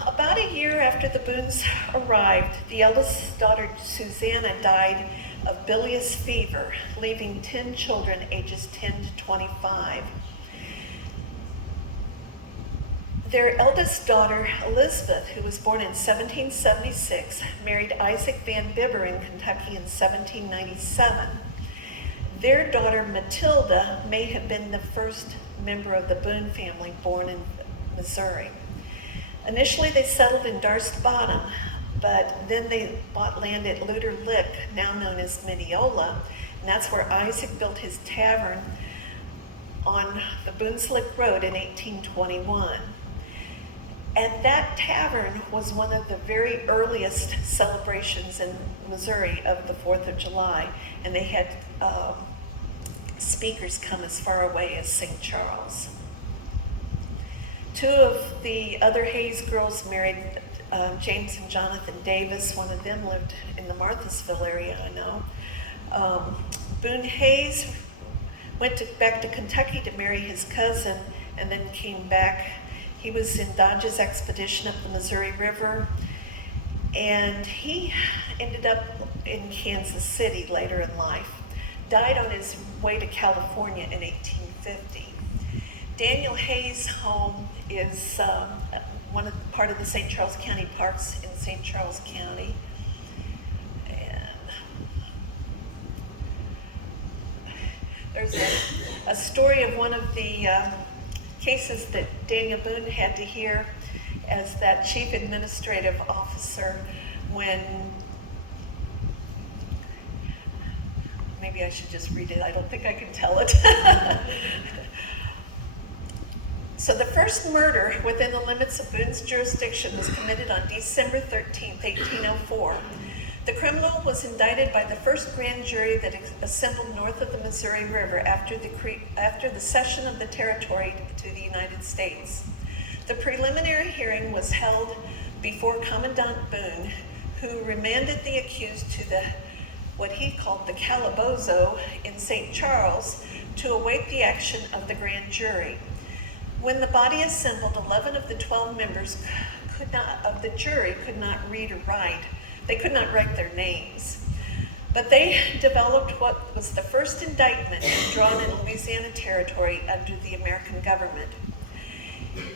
About a year after the Boones arrived, the eldest daughter, Susanna, died of bilious fever, leaving 10 children ages 10 to 25. Their eldest daughter, Elizabeth, who was born in 1776, married Isaac Van Bibber in Kentucky in 1797. Their daughter, Matilda, may have been the first member of the Boone family born in Missouri. Initially, they settled in Darst Bottom, but then they bought land at Luder Lick, now known as Mineola, and that's where Isaac built his tavern on the Boone's Lick Road in 1821. And that tavern was one of the very earliest celebrations in Missouri of the 4th of July, and they had speakers come as far away as St. Charles. 2 of the other Hayes girls married James and Jonathan Davis. One of them lived in the Marthasville area, I know. Boone Hayes went back to Kentucky to marry his cousin and then came back. He was in Dodge's expedition up the Missouri River, and he ended up in Kansas City later in life. Died on his way to California in 1850. Daniel Hayes' home is part of the St. Charles County Parks in St. Charles County. And there's a a story of one of the cases that Daniel Boone had to hear as that chief administrative officer when, maybe I should just read it, I don't think I can tell it. So the first murder within the limits of Boone's jurisdiction was committed on December 13th, 1804. The criminal was indicted by the first grand jury that assembled north of the Missouri River after the cession of the territory to the United States. The preliminary hearing was held before Commandant Boone, who remanded the accused to what he called the calabozo in St. Charles to await the action of the grand jury. When the body assembled, 11 of the 12 members of the jury could not read or write. They could not write their names. But they developed what was the first indictment drawn in Louisiana Territory under the American government.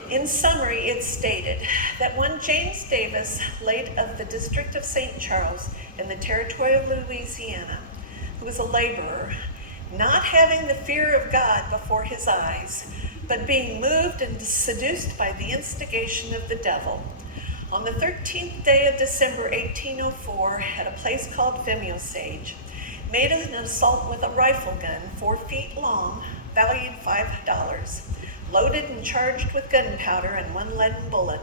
In summary, it stated that one James Davis, late of the District of St. Charles in the Territory of Louisiana, who was a laborer, not having the fear of God before his eyes, but being moved and seduced by the instigation of the devil, on the 13th day of December 1804, at a place called Vimeo-Sage, made an assault with a rifle gun 4 feet long, valued $5, loaded and charged with gunpowder and 1 leaden bullet,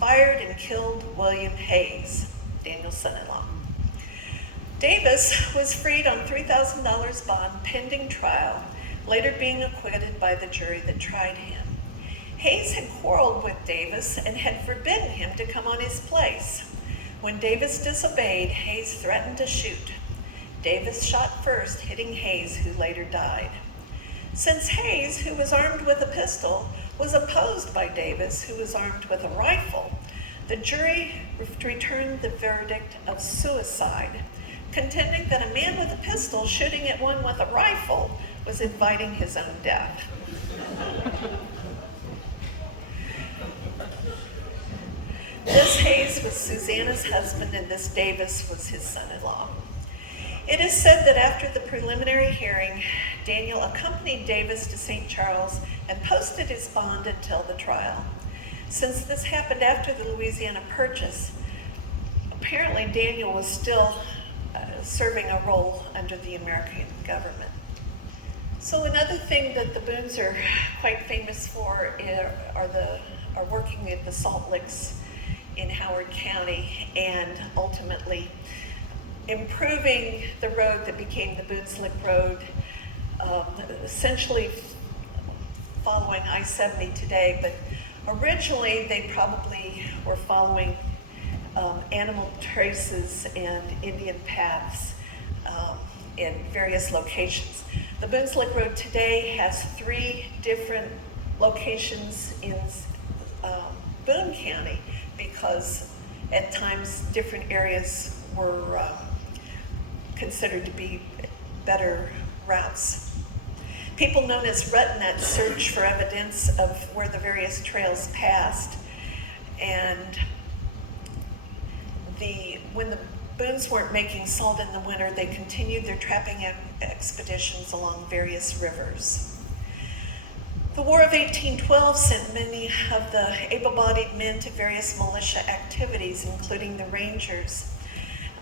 fired and killed William Hayes, Daniel's son-in-law. Davis was freed on $3,000 bond pending trial, later being acquitted by the jury that tried him. Hayes had quarreled with Davis and had forbidden him to come on his place. When Davis disobeyed, Hayes threatened to shoot. Davis shot first, hitting Hayes, who later died. Since Hayes, who was armed with a pistol, was opposed by Davis, who was armed with a rifle, the jury returned the verdict of suicide, contending that a man with a pistol shooting at one with a rifle was inviting his own death. This Hayes was Susanna's husband, and this Davis was his son-in-law. It is said that after the preliminary hearing, Daniel accompanied Davis to St. Charles and posted his bond until the trial. Since this happened after the Louisiana Purchase, apparently Daniel was still serving a role under the American government. So another thing that the Boones are quite famous for are working at the salt licks in Howard County and ultimately improving the road that became the Boone's Lick Road, essentially following I-70 today, but originally they probably were following animal traces and Indian paths in various locations. The Boone's Lick Road today has 3 different locations in Boone County because at times different areas were considered to be better routes. People known as rutnuts search for evidence of where the various trails passed, and when the Boones weren't making salt in the winter, they continued their trapping expeditions along various rivers. The War of 1812 sent many of the able-bodied men to various militia activities, including the Rangers.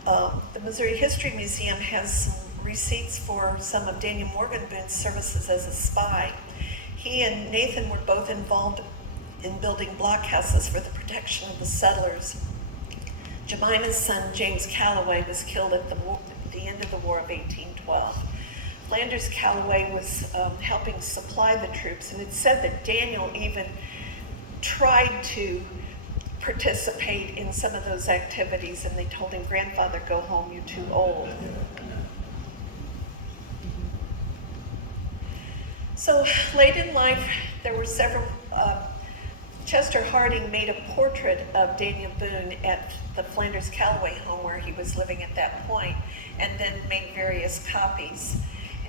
The Missouri History Museum has some receipts for some of Daniel Morgan Boone's services as a spy. He and Nathan were both involved in building blockhouses for the protection of the settlers. Jemima's son, James Calloway, was killed at the end of the War of 1812. Flanders Calloway was helping supply the troops, and it's said that Daniel even tried to participate in some of those activities, and they told him, "Grandfather, go home, you're too old." So late in life, there were several, Chester Harding made a portrait of Daniel Boone at the Flanders Calloway home where he was living at that point, and then made various copies.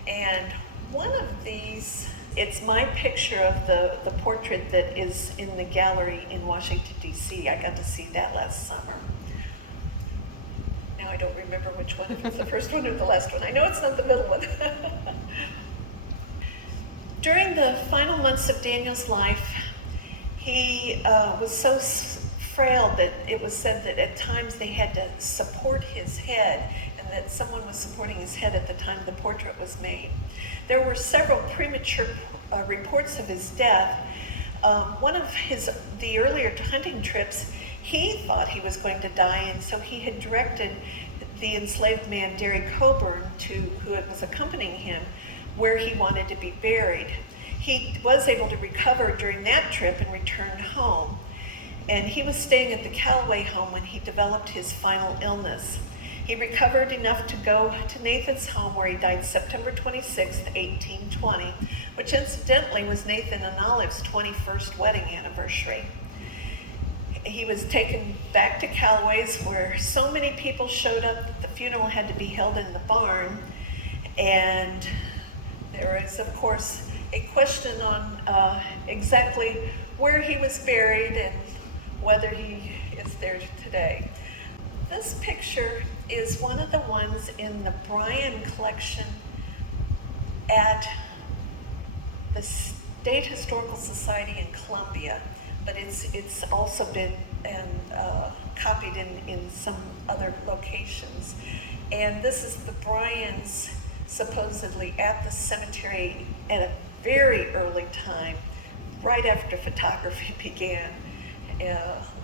And one of these, it's my picture of the portrait that is in the gallery in Washington, D.C. I got to see that last summer. Now I don't remember which one, if it's the first one or the last one. I know it's not the middle one. During the final months of Daniel's life, he was so frail that it was said that at times they had to support his head, and that someone was supporting his head at the time the portrait was made. There were several premature reports of his death. One of the earlier hunting trips, he thought he was going to die, and so he had directed the enslaved man, Derry Coburn, who was accompanying him, where he wanted to be buried. He was able to recover during that trip and returned home. And he was staying at the Callaway home when he developed his final illness. He recovered enough to go to Nathan's home, where he died September 26th, 1820, which incidentally was Nathan and Olive's 21st wedding anniversary. He was taken back to Callaway's, where so many people showed up that the funeral had to be held in the barn. And there is, of course, a question on exactly where he was buried and whether he is there today. This picture is one of the ones in the Bryan collection at the State Historical Society in Columbia, but it's also been copied in some other locations. And this is the Bryans supposedly at the cemetery at a very early time, right after photography began,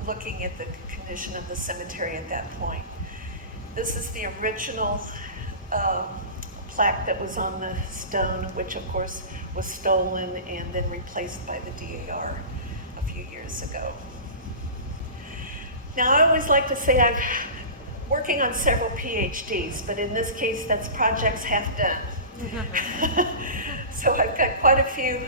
looking at the condition of the cemetery at that point. This is the original plaque that was on the stone, which of course was stolen and then replaced by the DAR a few years ago. Now, I always like to say I'm working on several PhDs, but in this case, that's projects half done. So I've got quite a few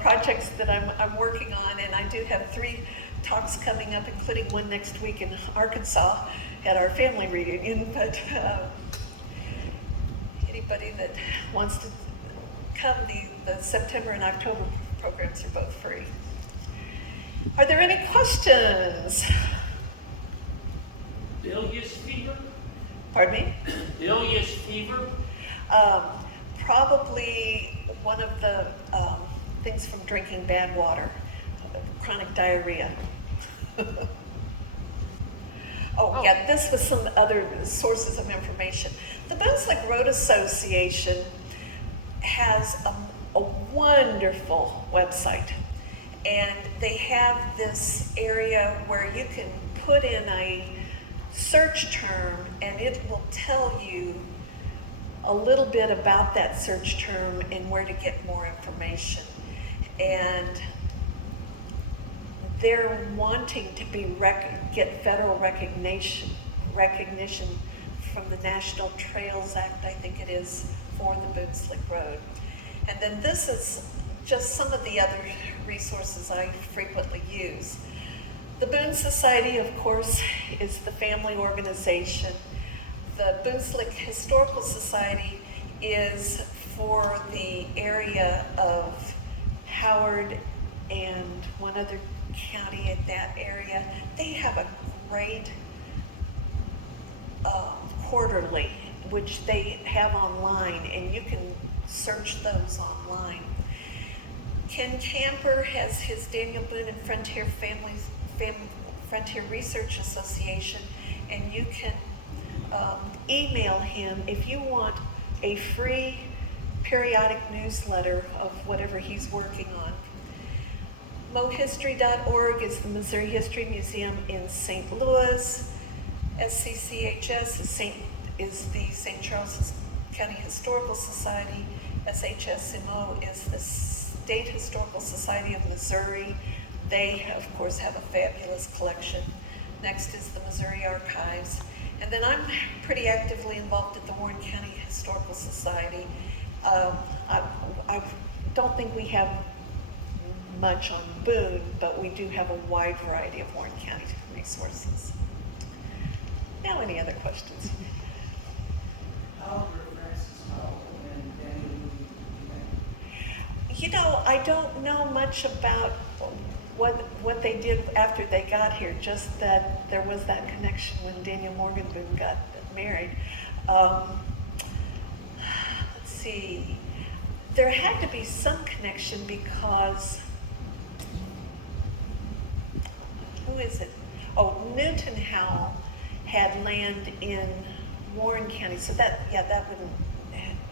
projects that I'm working on, and I do have 3 talks coming up, including one next week in Arkansas at our family reunion. But anybody that wants to come, the September and October programs are both free. Are there any questions? Bilious fever? Pardon me? Bilious fever? Probably one of the things from drinking bad water, chronic diarrhea. Oh, yeah, this was some other sources of information. The Boone Road Association has a wonderful website, and they have this area where you can put in a search term and it will tell you a little bit about that search term and where to get more information. And they're wanting to get federal recognition from the National Trails Act, I think it is, for the Boone Slick Road. And then this is just some of the other resources I frequently use. The Boone Society, of course, is the family organization. The Boone Slick Historical Society is for the area of Howard and one other county at that area. They have a great quarterly, which they have online, and you can search those online. Ken Camper has his Daniel Boone and Frontier Frontier Research Association, and you can email him if you want a free periodic newsletter of whatever he's working on. MoHistory.org is the Missouri History Museum in St. Louis. SCCHS is the St. Charles County Historical Society. SHSMO is the State Historical Society of Missouri. They, of course, have a fabulous collection. Next is the Missouri Archives. And then I'm pretty actively involved at the Warren County Historical Society. I don't think we have much on Boone, but we do have a wide variety of Warren County resources. Now, any other questions? You know, I don't know much about what they did after they got here, just that there was that connection when Daniel Morgan Boone got married. Let's see. there had to be some connection because, who is it? Oh, Newton Howell had land in Warren County, so that wouldn't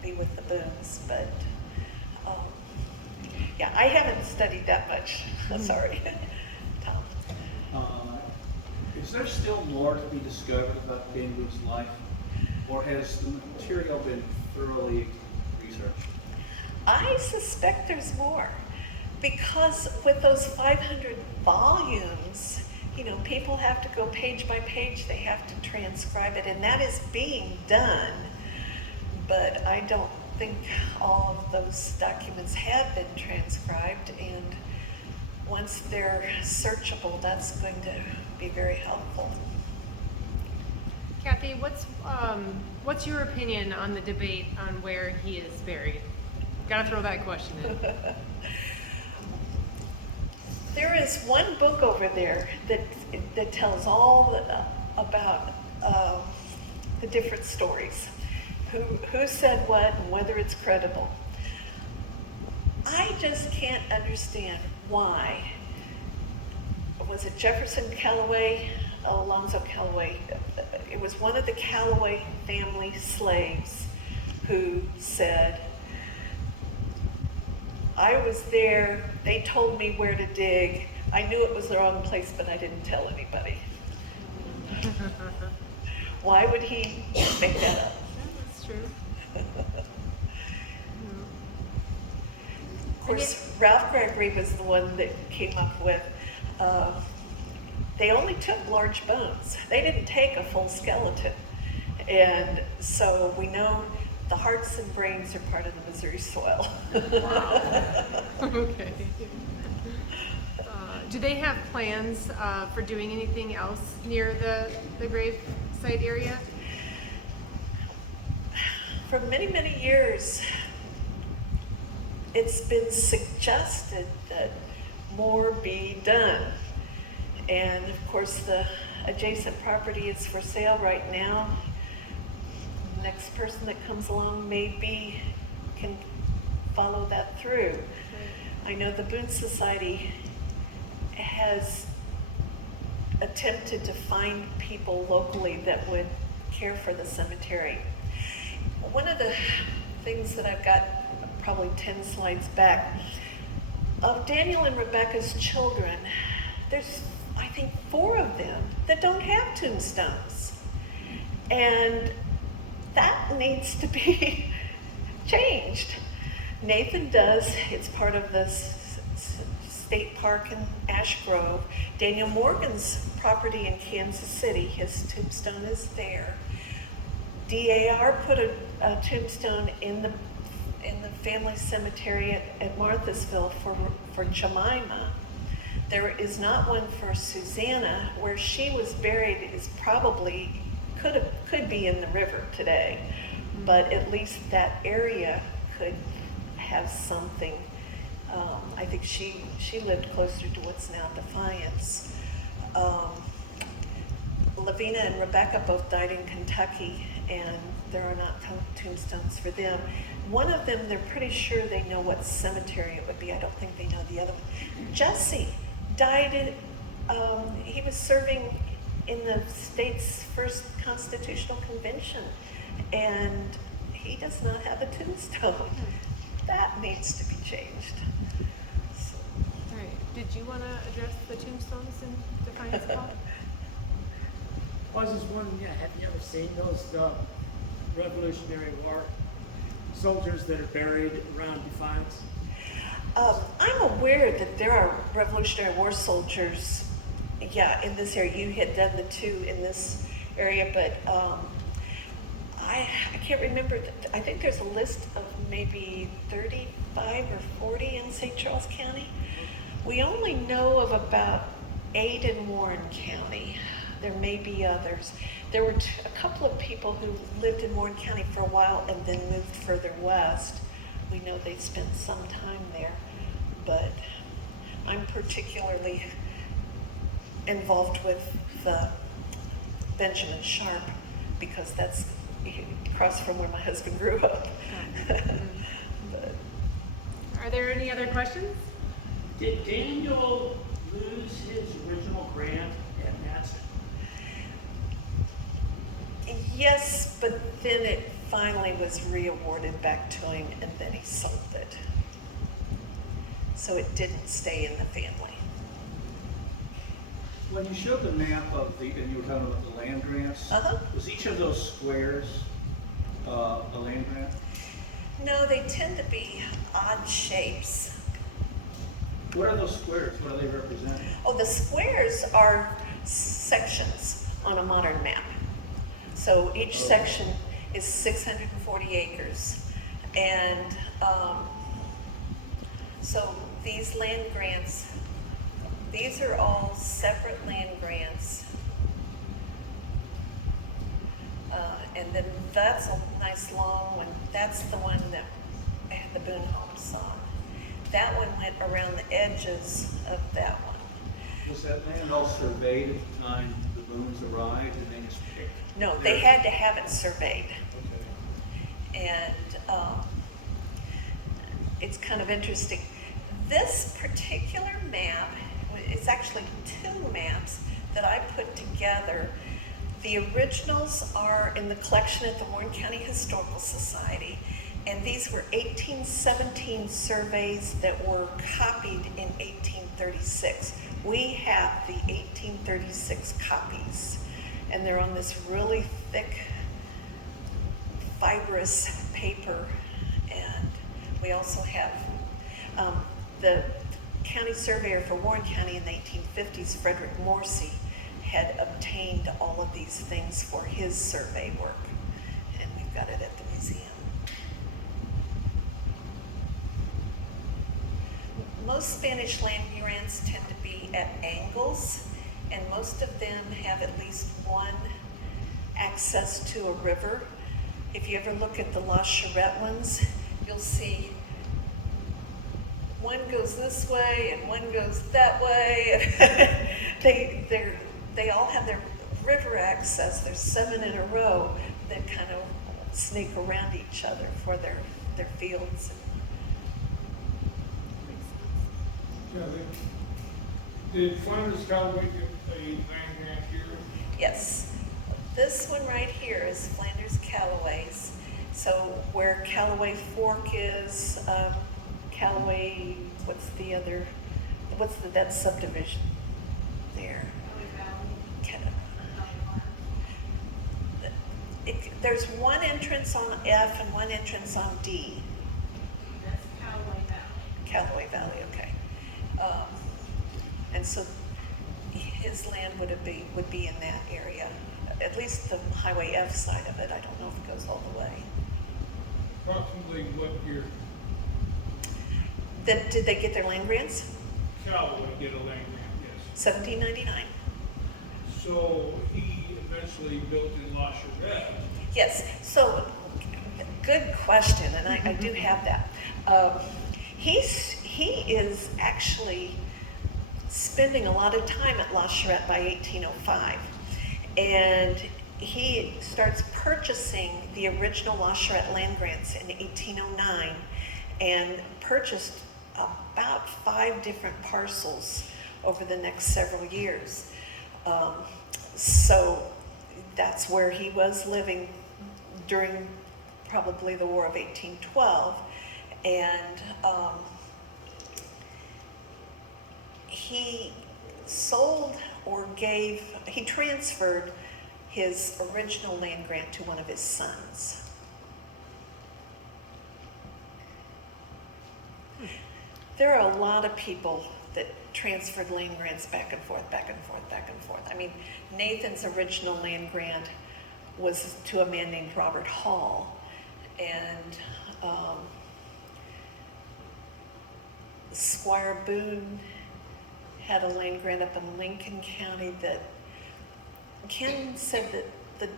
be with the Boones, but yeah, I haven't studied that much. Sorry. Tom. Is there still more to be discovered about Daniel Boone's life, or has the material been thoroughly researched? I suspect there's more, because with those 500 volumes, you know, people have to go page by page, they have to transcribe it, and that is being done, but I don't think all of those documents have been transcribed, and once they're searchable, that's going to be very helpful. Cathie, what's your opinion on the debate on where he is buried? Gotta throw that question in. There is one book over there that tells all about the different stories, who said what and whether it's credible. I just can't understand why. Was it Jefferson Callaway, Alonzo Callaway? It was one of the Callaway family slaves who said, I was there, they told me where to dig, I knew it was the wrong place, but I didn't tell anybody. Why would he make that up? That's true. Of course, Ralph Gregory was the one that came up with, they only took large bones. They didn't take a full skeleton. And so we know the hearts and brains are part of the Missouri soil. Okay. Do they have plans for doing anything else near the grave site area? For many, many years, it's been suggested that more be done. And of course, the adjacent property is for sale right now. The next person that comes along maybe can follow that through. I know the Boone Society has attempted to find people locally that would care for the cemetery. One of the things that I've got probably 10 slides back, of Daniel and Rebecca's children, there's, I think, 4 of them that don't have tombstones. And that needs to be changed. Nathan does, it's part of the state park in Ash Grove. Daniel Morgan's property in Kansas City, his tombstone is there. DAR put a tombstone in the family cemetery at Marthasville for Jemima. There is not one for Susanna. Where she was buried is probably could be in the river today, but at least that area could have something. I think she lived closer to what's now Defiance. Lavina and Rebecca both died in Kentucky, and there are not tombstones for them. One of them, they're pretty sure they know what cemetery it would be. I don't think they know the other one. Jesse died he was serving in the state's first constitutional convention, and he does not have a tombstone. That needs to be changed. So. All right. Did you want to address the tombstones in Defiance, Paul? I was just wondering, have you ever seen those Revolutionary War soldiers that are buried around Defiance? I'm aware that there are Revolutionary War soldiers, in this area. You had done the 2 in this area, but I can't remember. I think there's a list of maybe 35 or 40 in St. Charles County. We only know of about 8 in Warren County. There may be others. There were a couple of people who lived in Warren County for a while and then moved further west. We know they spent some time there, but I'm particularly involved with the Benjamin Sharp because that's across from where my husband grew up. But Are there any other questions? Did Daniel lose his original grant at Madison? Yes, but then it finally was re-awarded back to him and then he sold it. So it didn't stay in the family. When you showed the map of the, and you were talking about the land grants, Uh-huh. was each of those squares a land grant? No, they tend to be odd shapes. What are those squares? What do they represent? Oh, the squares are sections on a modern map. So each section is 640 acres. And so these land grants, these are all separate land grants. And then that's a nice long one. That's the one that the Boone homes on. That one went around the edges of that one. Was that land all surveyed at the time the Boones arrived and they just picked? No, they had to have it surveyed. Okay. And it's kind of interesting. This particular map, it's actually two maps that I put together. The originals are in the collection at the Warren County Historical Society, and these were 1817 surveys that were copied in 1836. We have the 1836 copies, and they're on this really thick, fibrous paper. And we also have the county surveyor for Warren County in the 1850s, Frederick Morsey, had obtained all of these things for his survey work, and we've got it at the museum. Most Spanish land grants tend to be at angles, and most of them have at least one access to a river. If you ever look at the La Charette ones, you'll see one goes this way and one goes that way. They all have their river access. There's 7 in a row that kind of sneak around each other for their fields. Yeah, did Flanders Callaway get a land grant here? Yes. This one right here is Flanders Callaway's. So where Callaway Fork is, Callaway, that subdivision there? There's one entrance on F and one entrance on D. That's Callaway Valley. Callaway Valley, okay. And so his land would be in that area, at least the Highway F side of it. I don't know if it goes all the way. Approximately what year Did they get their land grants? Callaway did a land grant, yes. 1799. So he eventually built in La Charette. Yes, so good question, and I do have that. He is actually spending a lot of time at La Charette by 1805, and he starts purchasing the original La Charette land grants in 1809 and purchased about 5 different parcels over the next several years. So that's where he was living during probably the War of 1812, and he sold or he transferred his original land grant to one of his sons. There are a lot of people that transferred land grants back and forth, back and forth, back and forth. I mean, Nathan's original land grant was to a man named Robert Hall, and Squire Boone had a land grant up in Lincoln County that Ken said that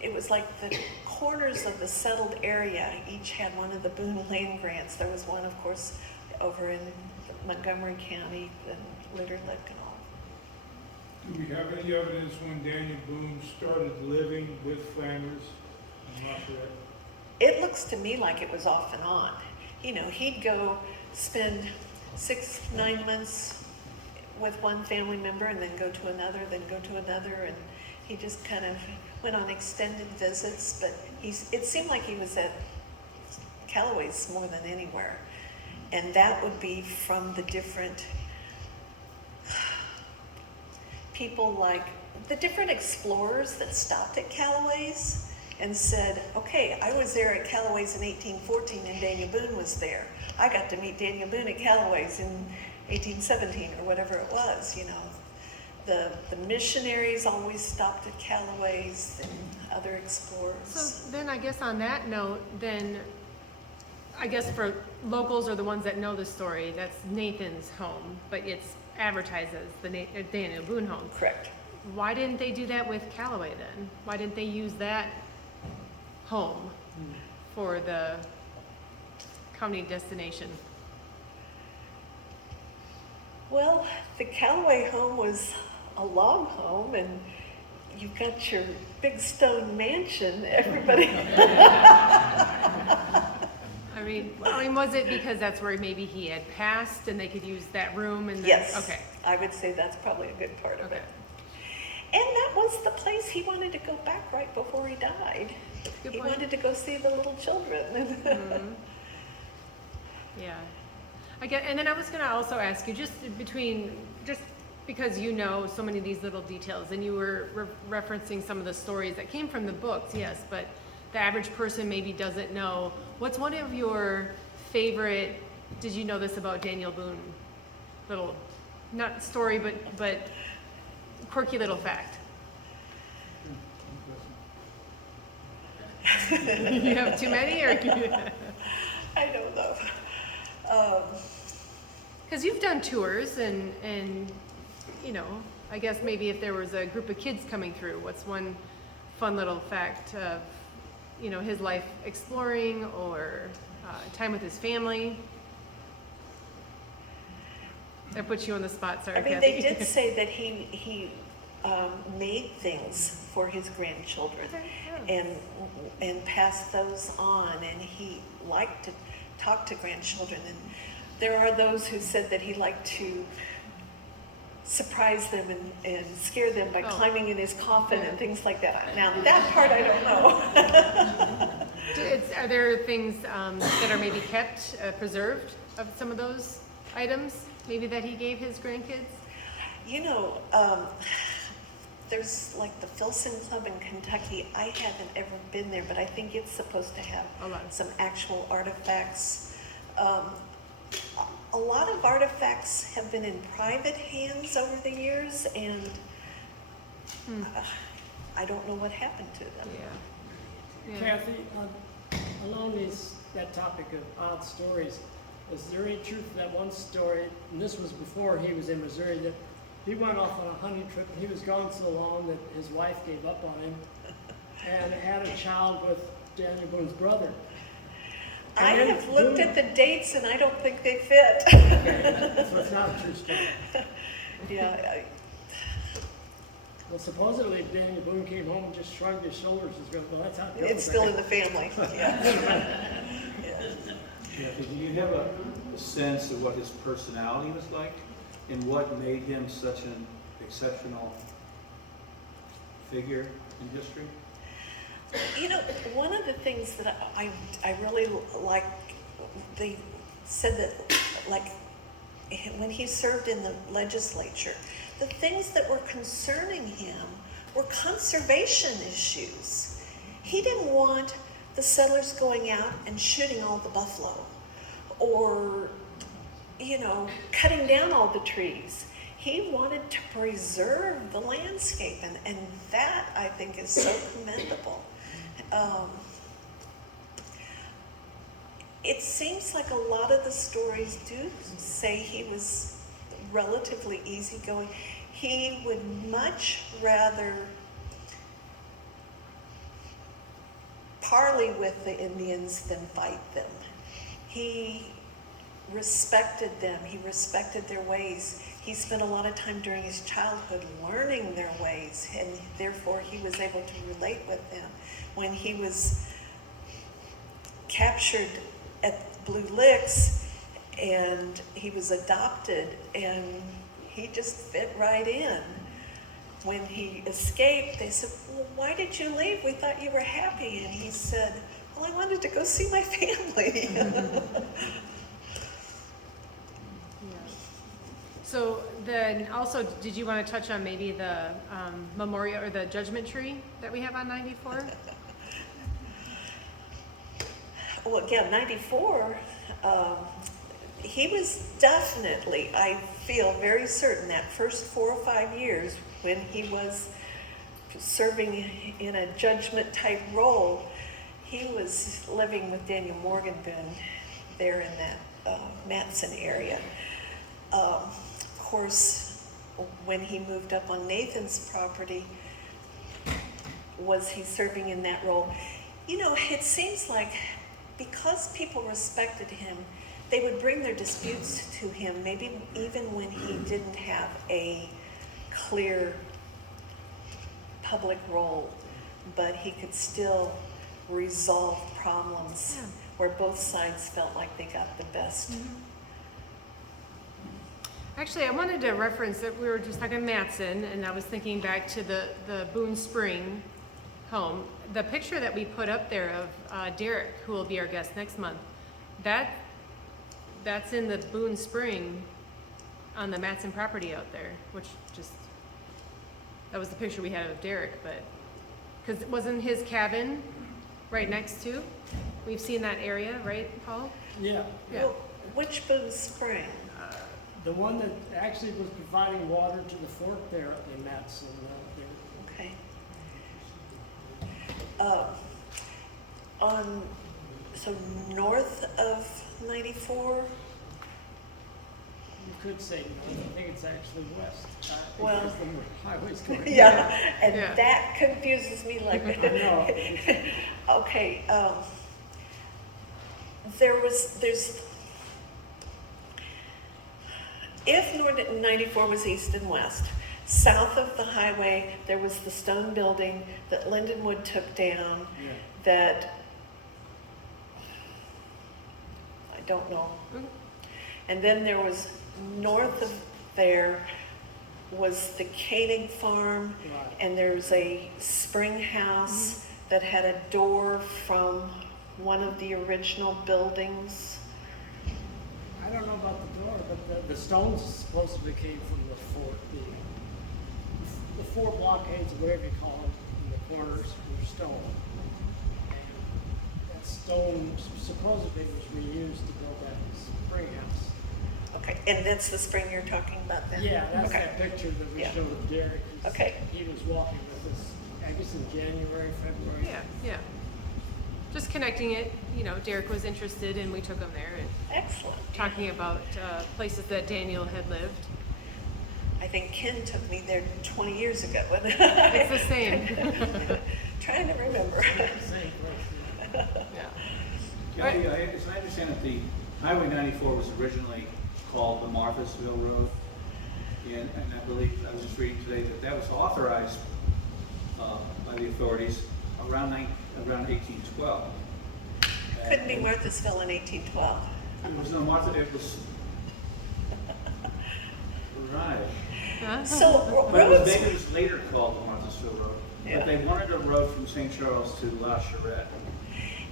it was like the corners of the settled area each had one of the Boone land grants. There was one, of course, over in Montgomery County and Litter Lick and all. Do we have any evidence when Daniel Boone started living with Flanders and La Charette? It looks to me like it was off and on. you know, he'd go spend 6-9 months with one family member and then go to another, and he just kind of went on extended visits, but it seemed like he was at Callaway's more than anywhere. And that would be from the different people, like the different explorers that stopped at Callaway's and said, okay, I was there at Callaway's in 1814 and Daniel Boone was there. I got to meet Daniel Boone at Callaway's in 1817 or whatever it was, you know. The missionaries always stopped at Callaway's and other explorers. So then I guess on that note, then I guess for locals or the ones that know the story, that's Nathan's home, but it's advertised as the Daniel Boone home. Correct. Why didn't they do that with Callaway then? Why didn't they use that home for the county destination? Well, the Callaway home was a log home, and you've got your big stone mansion. Everybody. I mean, was it because that's where maybe he had passed and they could use that room? And then, Yes. Okay. I would say that's probably a good part of Okay. it. And that was the place he wanted to go back right before he died. Good He point. wanted to go see the little children. Yeah. And then I was going to also ask you, just because you know so many of these little details, and you were referencing some of the stories that came from the books, yes, but the average person maybe doesn't know. What's one of your favorite, did you know this about Daniel Boone? Little, not story, but quirky little fact. You have too many, or? I don't know. Because you've done tours, and you know, I guess maybe if there was a group of kids coming through, what's one fun little fact of, you know, his life exploring or time with his family? I put you on the spot, sorry, I mean, Cathie. they did say that he made things for his grandchildren and passed those on, and he liked to talk to grandchildren. And there are those who said that he liked to surprise them and scare them by climbing in his coffin and things like that. Now, that part I don't know. Are there things that are maybe kept, preserved of some of those items, maybe that he gave his grandkids? You know, there's like the Filson Club in Kentucky. I haven't ever been there, but I think it's supposed to have A lot. some actual artifacts. A lot of artifacts have been in private hands over the years, and I don't know what happened to them. Yeah. Cathie, along that topic of odd stories, is there any truth to that one story, and this was before he was in Missouri, that he went off on a hunting trip and he was gone so long that his wife gave up on him and had a child with Daniel Boone's brother? I And then have looked Boone- at the dates and I don't think they fit. Okay, so it's not a true story. Yeah, Well, supposedly Daniel Boone came home and just shrugged his shoulders and goes, well, that's how it goes. it's still in the family. Yeah. Yeah, do you have a sense of what his personality was like and what made him such an exceptional figure in history? You know, one of the things that I really like, they said that, like, when he served in the legislature, the things that were concerning him were conservation issues. He didn't want the settlers going out and shooting all the buffalo or, you know, cutting down all the trees. He wanted to preserve the landscape, and that, I think, is so commendable. It seems like a lot of the stories do say he was relatively easygoing. He would much rather parley with the Indians than fight them. He respected them. He respected their ways. He spent a lot of time during his childhood learning their ways, and therefore he was able to relate with them. When he was captured Blue Licks, and he was adopted, and he just fit right in. When he escaped, they said, well, why did you leave? We thought you were happy. And he said, well, I wanted to go see my family. So then also, did you want to touch on maybe the memorial or the judgment tree that we have on 94? Well, again, 94, he was definitely, I feel very certain, that first 4 or 5 years when he was serving in a judgment type role, he was living with Daniel Boone there in that Matson area. Of course, when he moved up on Nathan's property, was he serving in that role? You know, it seems like because people respected him, they would bring their disputes to him, maybe even when he didn't have a clear public role, but he could still resolve problems where both sides felt like they got the best. Actually, I wanted to reference that we were just talking Matson, and I was thinking back to the Boone Spring home. The picture that we put up there of Derek, who will be our guest next month, that's in the Boone Spring on the Matson property out there, which just, that was the picture we had of Derek, but, because wasn't his cabin right next to? We've seen that area, right, Paul? Yeah. Yeah. Well, which Boone Spring? The one that actually was providing water to the fort there in Matson. Okay. So north of 94? You could say, I think it's actually west. Well, because the highway's going. Yeah, and Yeah. that confuses me like. No. Okay, if 94 was east and west, south of the highway, there was the stone building that Lindenwood took down, Yeah. that, I don't know. And then there was, north of there was the Koenig farm, Right. and there's a spring house that had a door from one of the original buildings. I don't know about the door, but the stones supposedly came from the fort. The four blockades, whatever you call them, in the corners were stone. And that stone supposedly was reused to build that spring house. Okay, and that's the spring you're talking about then? Yeah, that's Okay. that picture that we Yeah. showed of Derek. Okay. He was walking with us, I guess in January, February. Yeah. Just connecting it, you know, Derek was interested and we took him there and Excellent. talking about places that Daniel had lived. I think Ken took me there 20 years ago. It's the same. Trying to remember. Same place. Yeah. Cathie, as I understand it, the Highway 94 was originally called the Marthasville Road, and I believe, I was just reading today, that was authorized by the authorities around 1812. Couldn't be Marthasville in 1812. It was no Martha, it was, right. Huh? So But roads, it was later called the Marthasville Road. Yeah. But they wanted a road from St. Charles to La Charrette,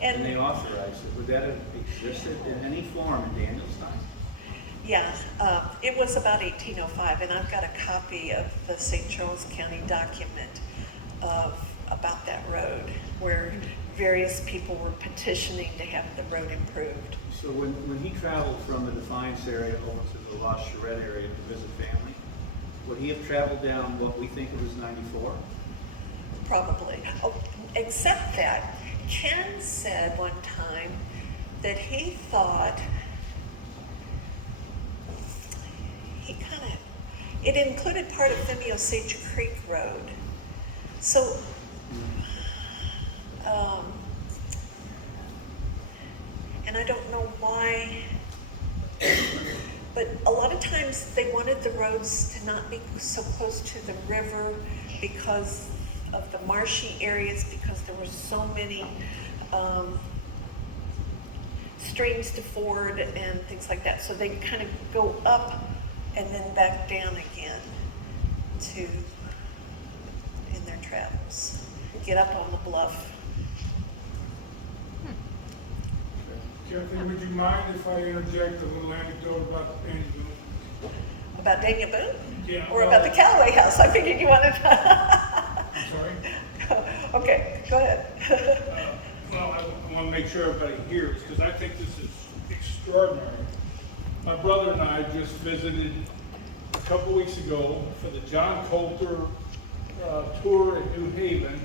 and they and authorized it. Would that have existed in any form in Daniel's time? yeah, it was about 1805, and I've got a copy of the St. Charles County document about that road, where various people were petitioning to have the road improved. So when he traveled from the Defiance area over to the La Charrette area to visit family, would he have traveled down what we think of as 94? Probably. Oh, except that Ken said one time that he thought it included part of Femi Osage Creek Road. So, and I don't know why, but a lot of times they wanted the roads to not be so close to the river because of the marshy areas, because there were so many streams to ford and things like that. So they kind of go up and then back down again to, in their travels. Get up on the bluff. Cathie, would you mind if I interject a little anecdote about Daniel Boone? About Daniel Boone? Yeah, Or about the Callaway House? I figured you wanted to. I'm sorry? Okay, go ahead. Well, I want to make sure everybody hears, because I think this is extraordinary. My brother and I just visited a couple weeks ago for the John Coulter tour in New Haven,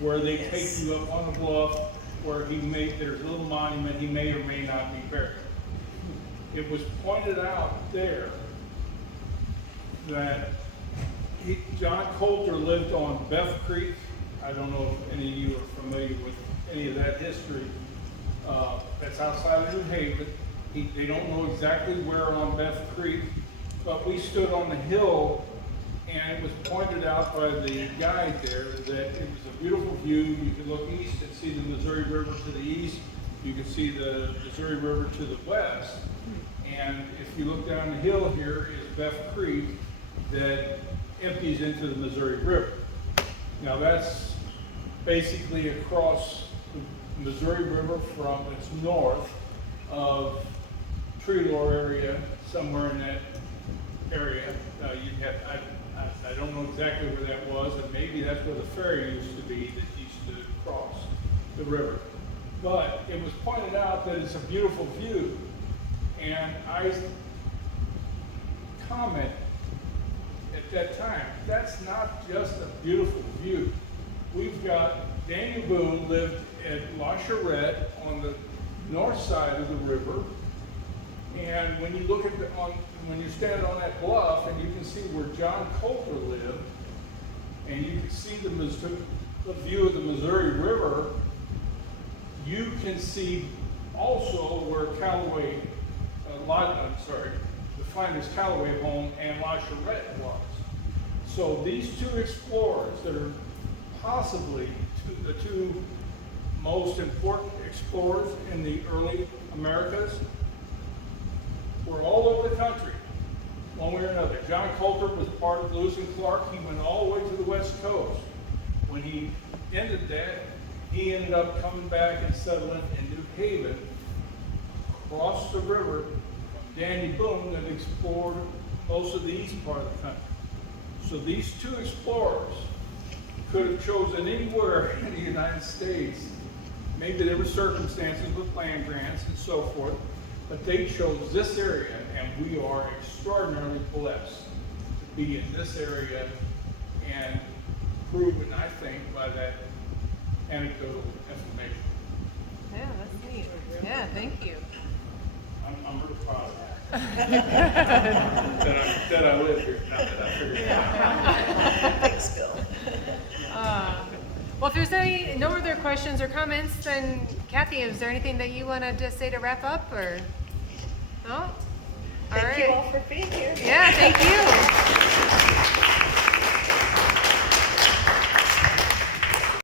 where they take you up on the bluff, where there's a little monument, he may or may not be buried. It was pointed out there that John Coulter lived on Beth Creek. I don't know if any of you are familiar with any of that history. That's outside of New Haven. They don't know exactly where on Beth Creek, but we stood on the hill, and it was pointed out by the guide there that it was a beautiful view. You could look east and see the Missouri River to the east. You could see the Missouri River to the west. And if you look down the hill here is Beth Creek that empties into the Missouri River. Now that's basically across the Missouri River from its north of Treelor area, somewhere in that area. I don't know exactly where that was, and maybe that's where the ferry used to be that used to cross the river. But it was pointed out that it's a beautiful view, and I comment at that time, that's not just a beautiful view. We've got Daniel Boone lived at La Charette on the north side of the river, and when you look at when you stand on that bluff and you can see where John Coulter lived, and you can see the view of the Missouri River, you can see also where the Flanders Callaway home and La Charette was. So these two explorers that are possibly the two most important explorers in the early Americas were all over the country, one way or another. John Coulter was part of Lewis and Clark. He went all the way to the West Coast. When he ended that, he ended up coming back and settling in New Haven, across the river from Daniel Boone that explored most of the east part of the country. So these two explorers could have chosen anywhere in the United States. Maybe there were circumstances with land grants and so forth, but they chose this area, and we are extraordinarily blessed to be in this area and proven, I think, by that anecdotal information. Yeah, that's neat. Yeah, thank you. I'm really proud of that. that I live here, not that I figured it out. Thanks, Bill. Well, if there's no other questions or comments, then Cathie, is there anything that you wanted to say to wrap up, or no? Thank you all for being here. Yeah, thank you.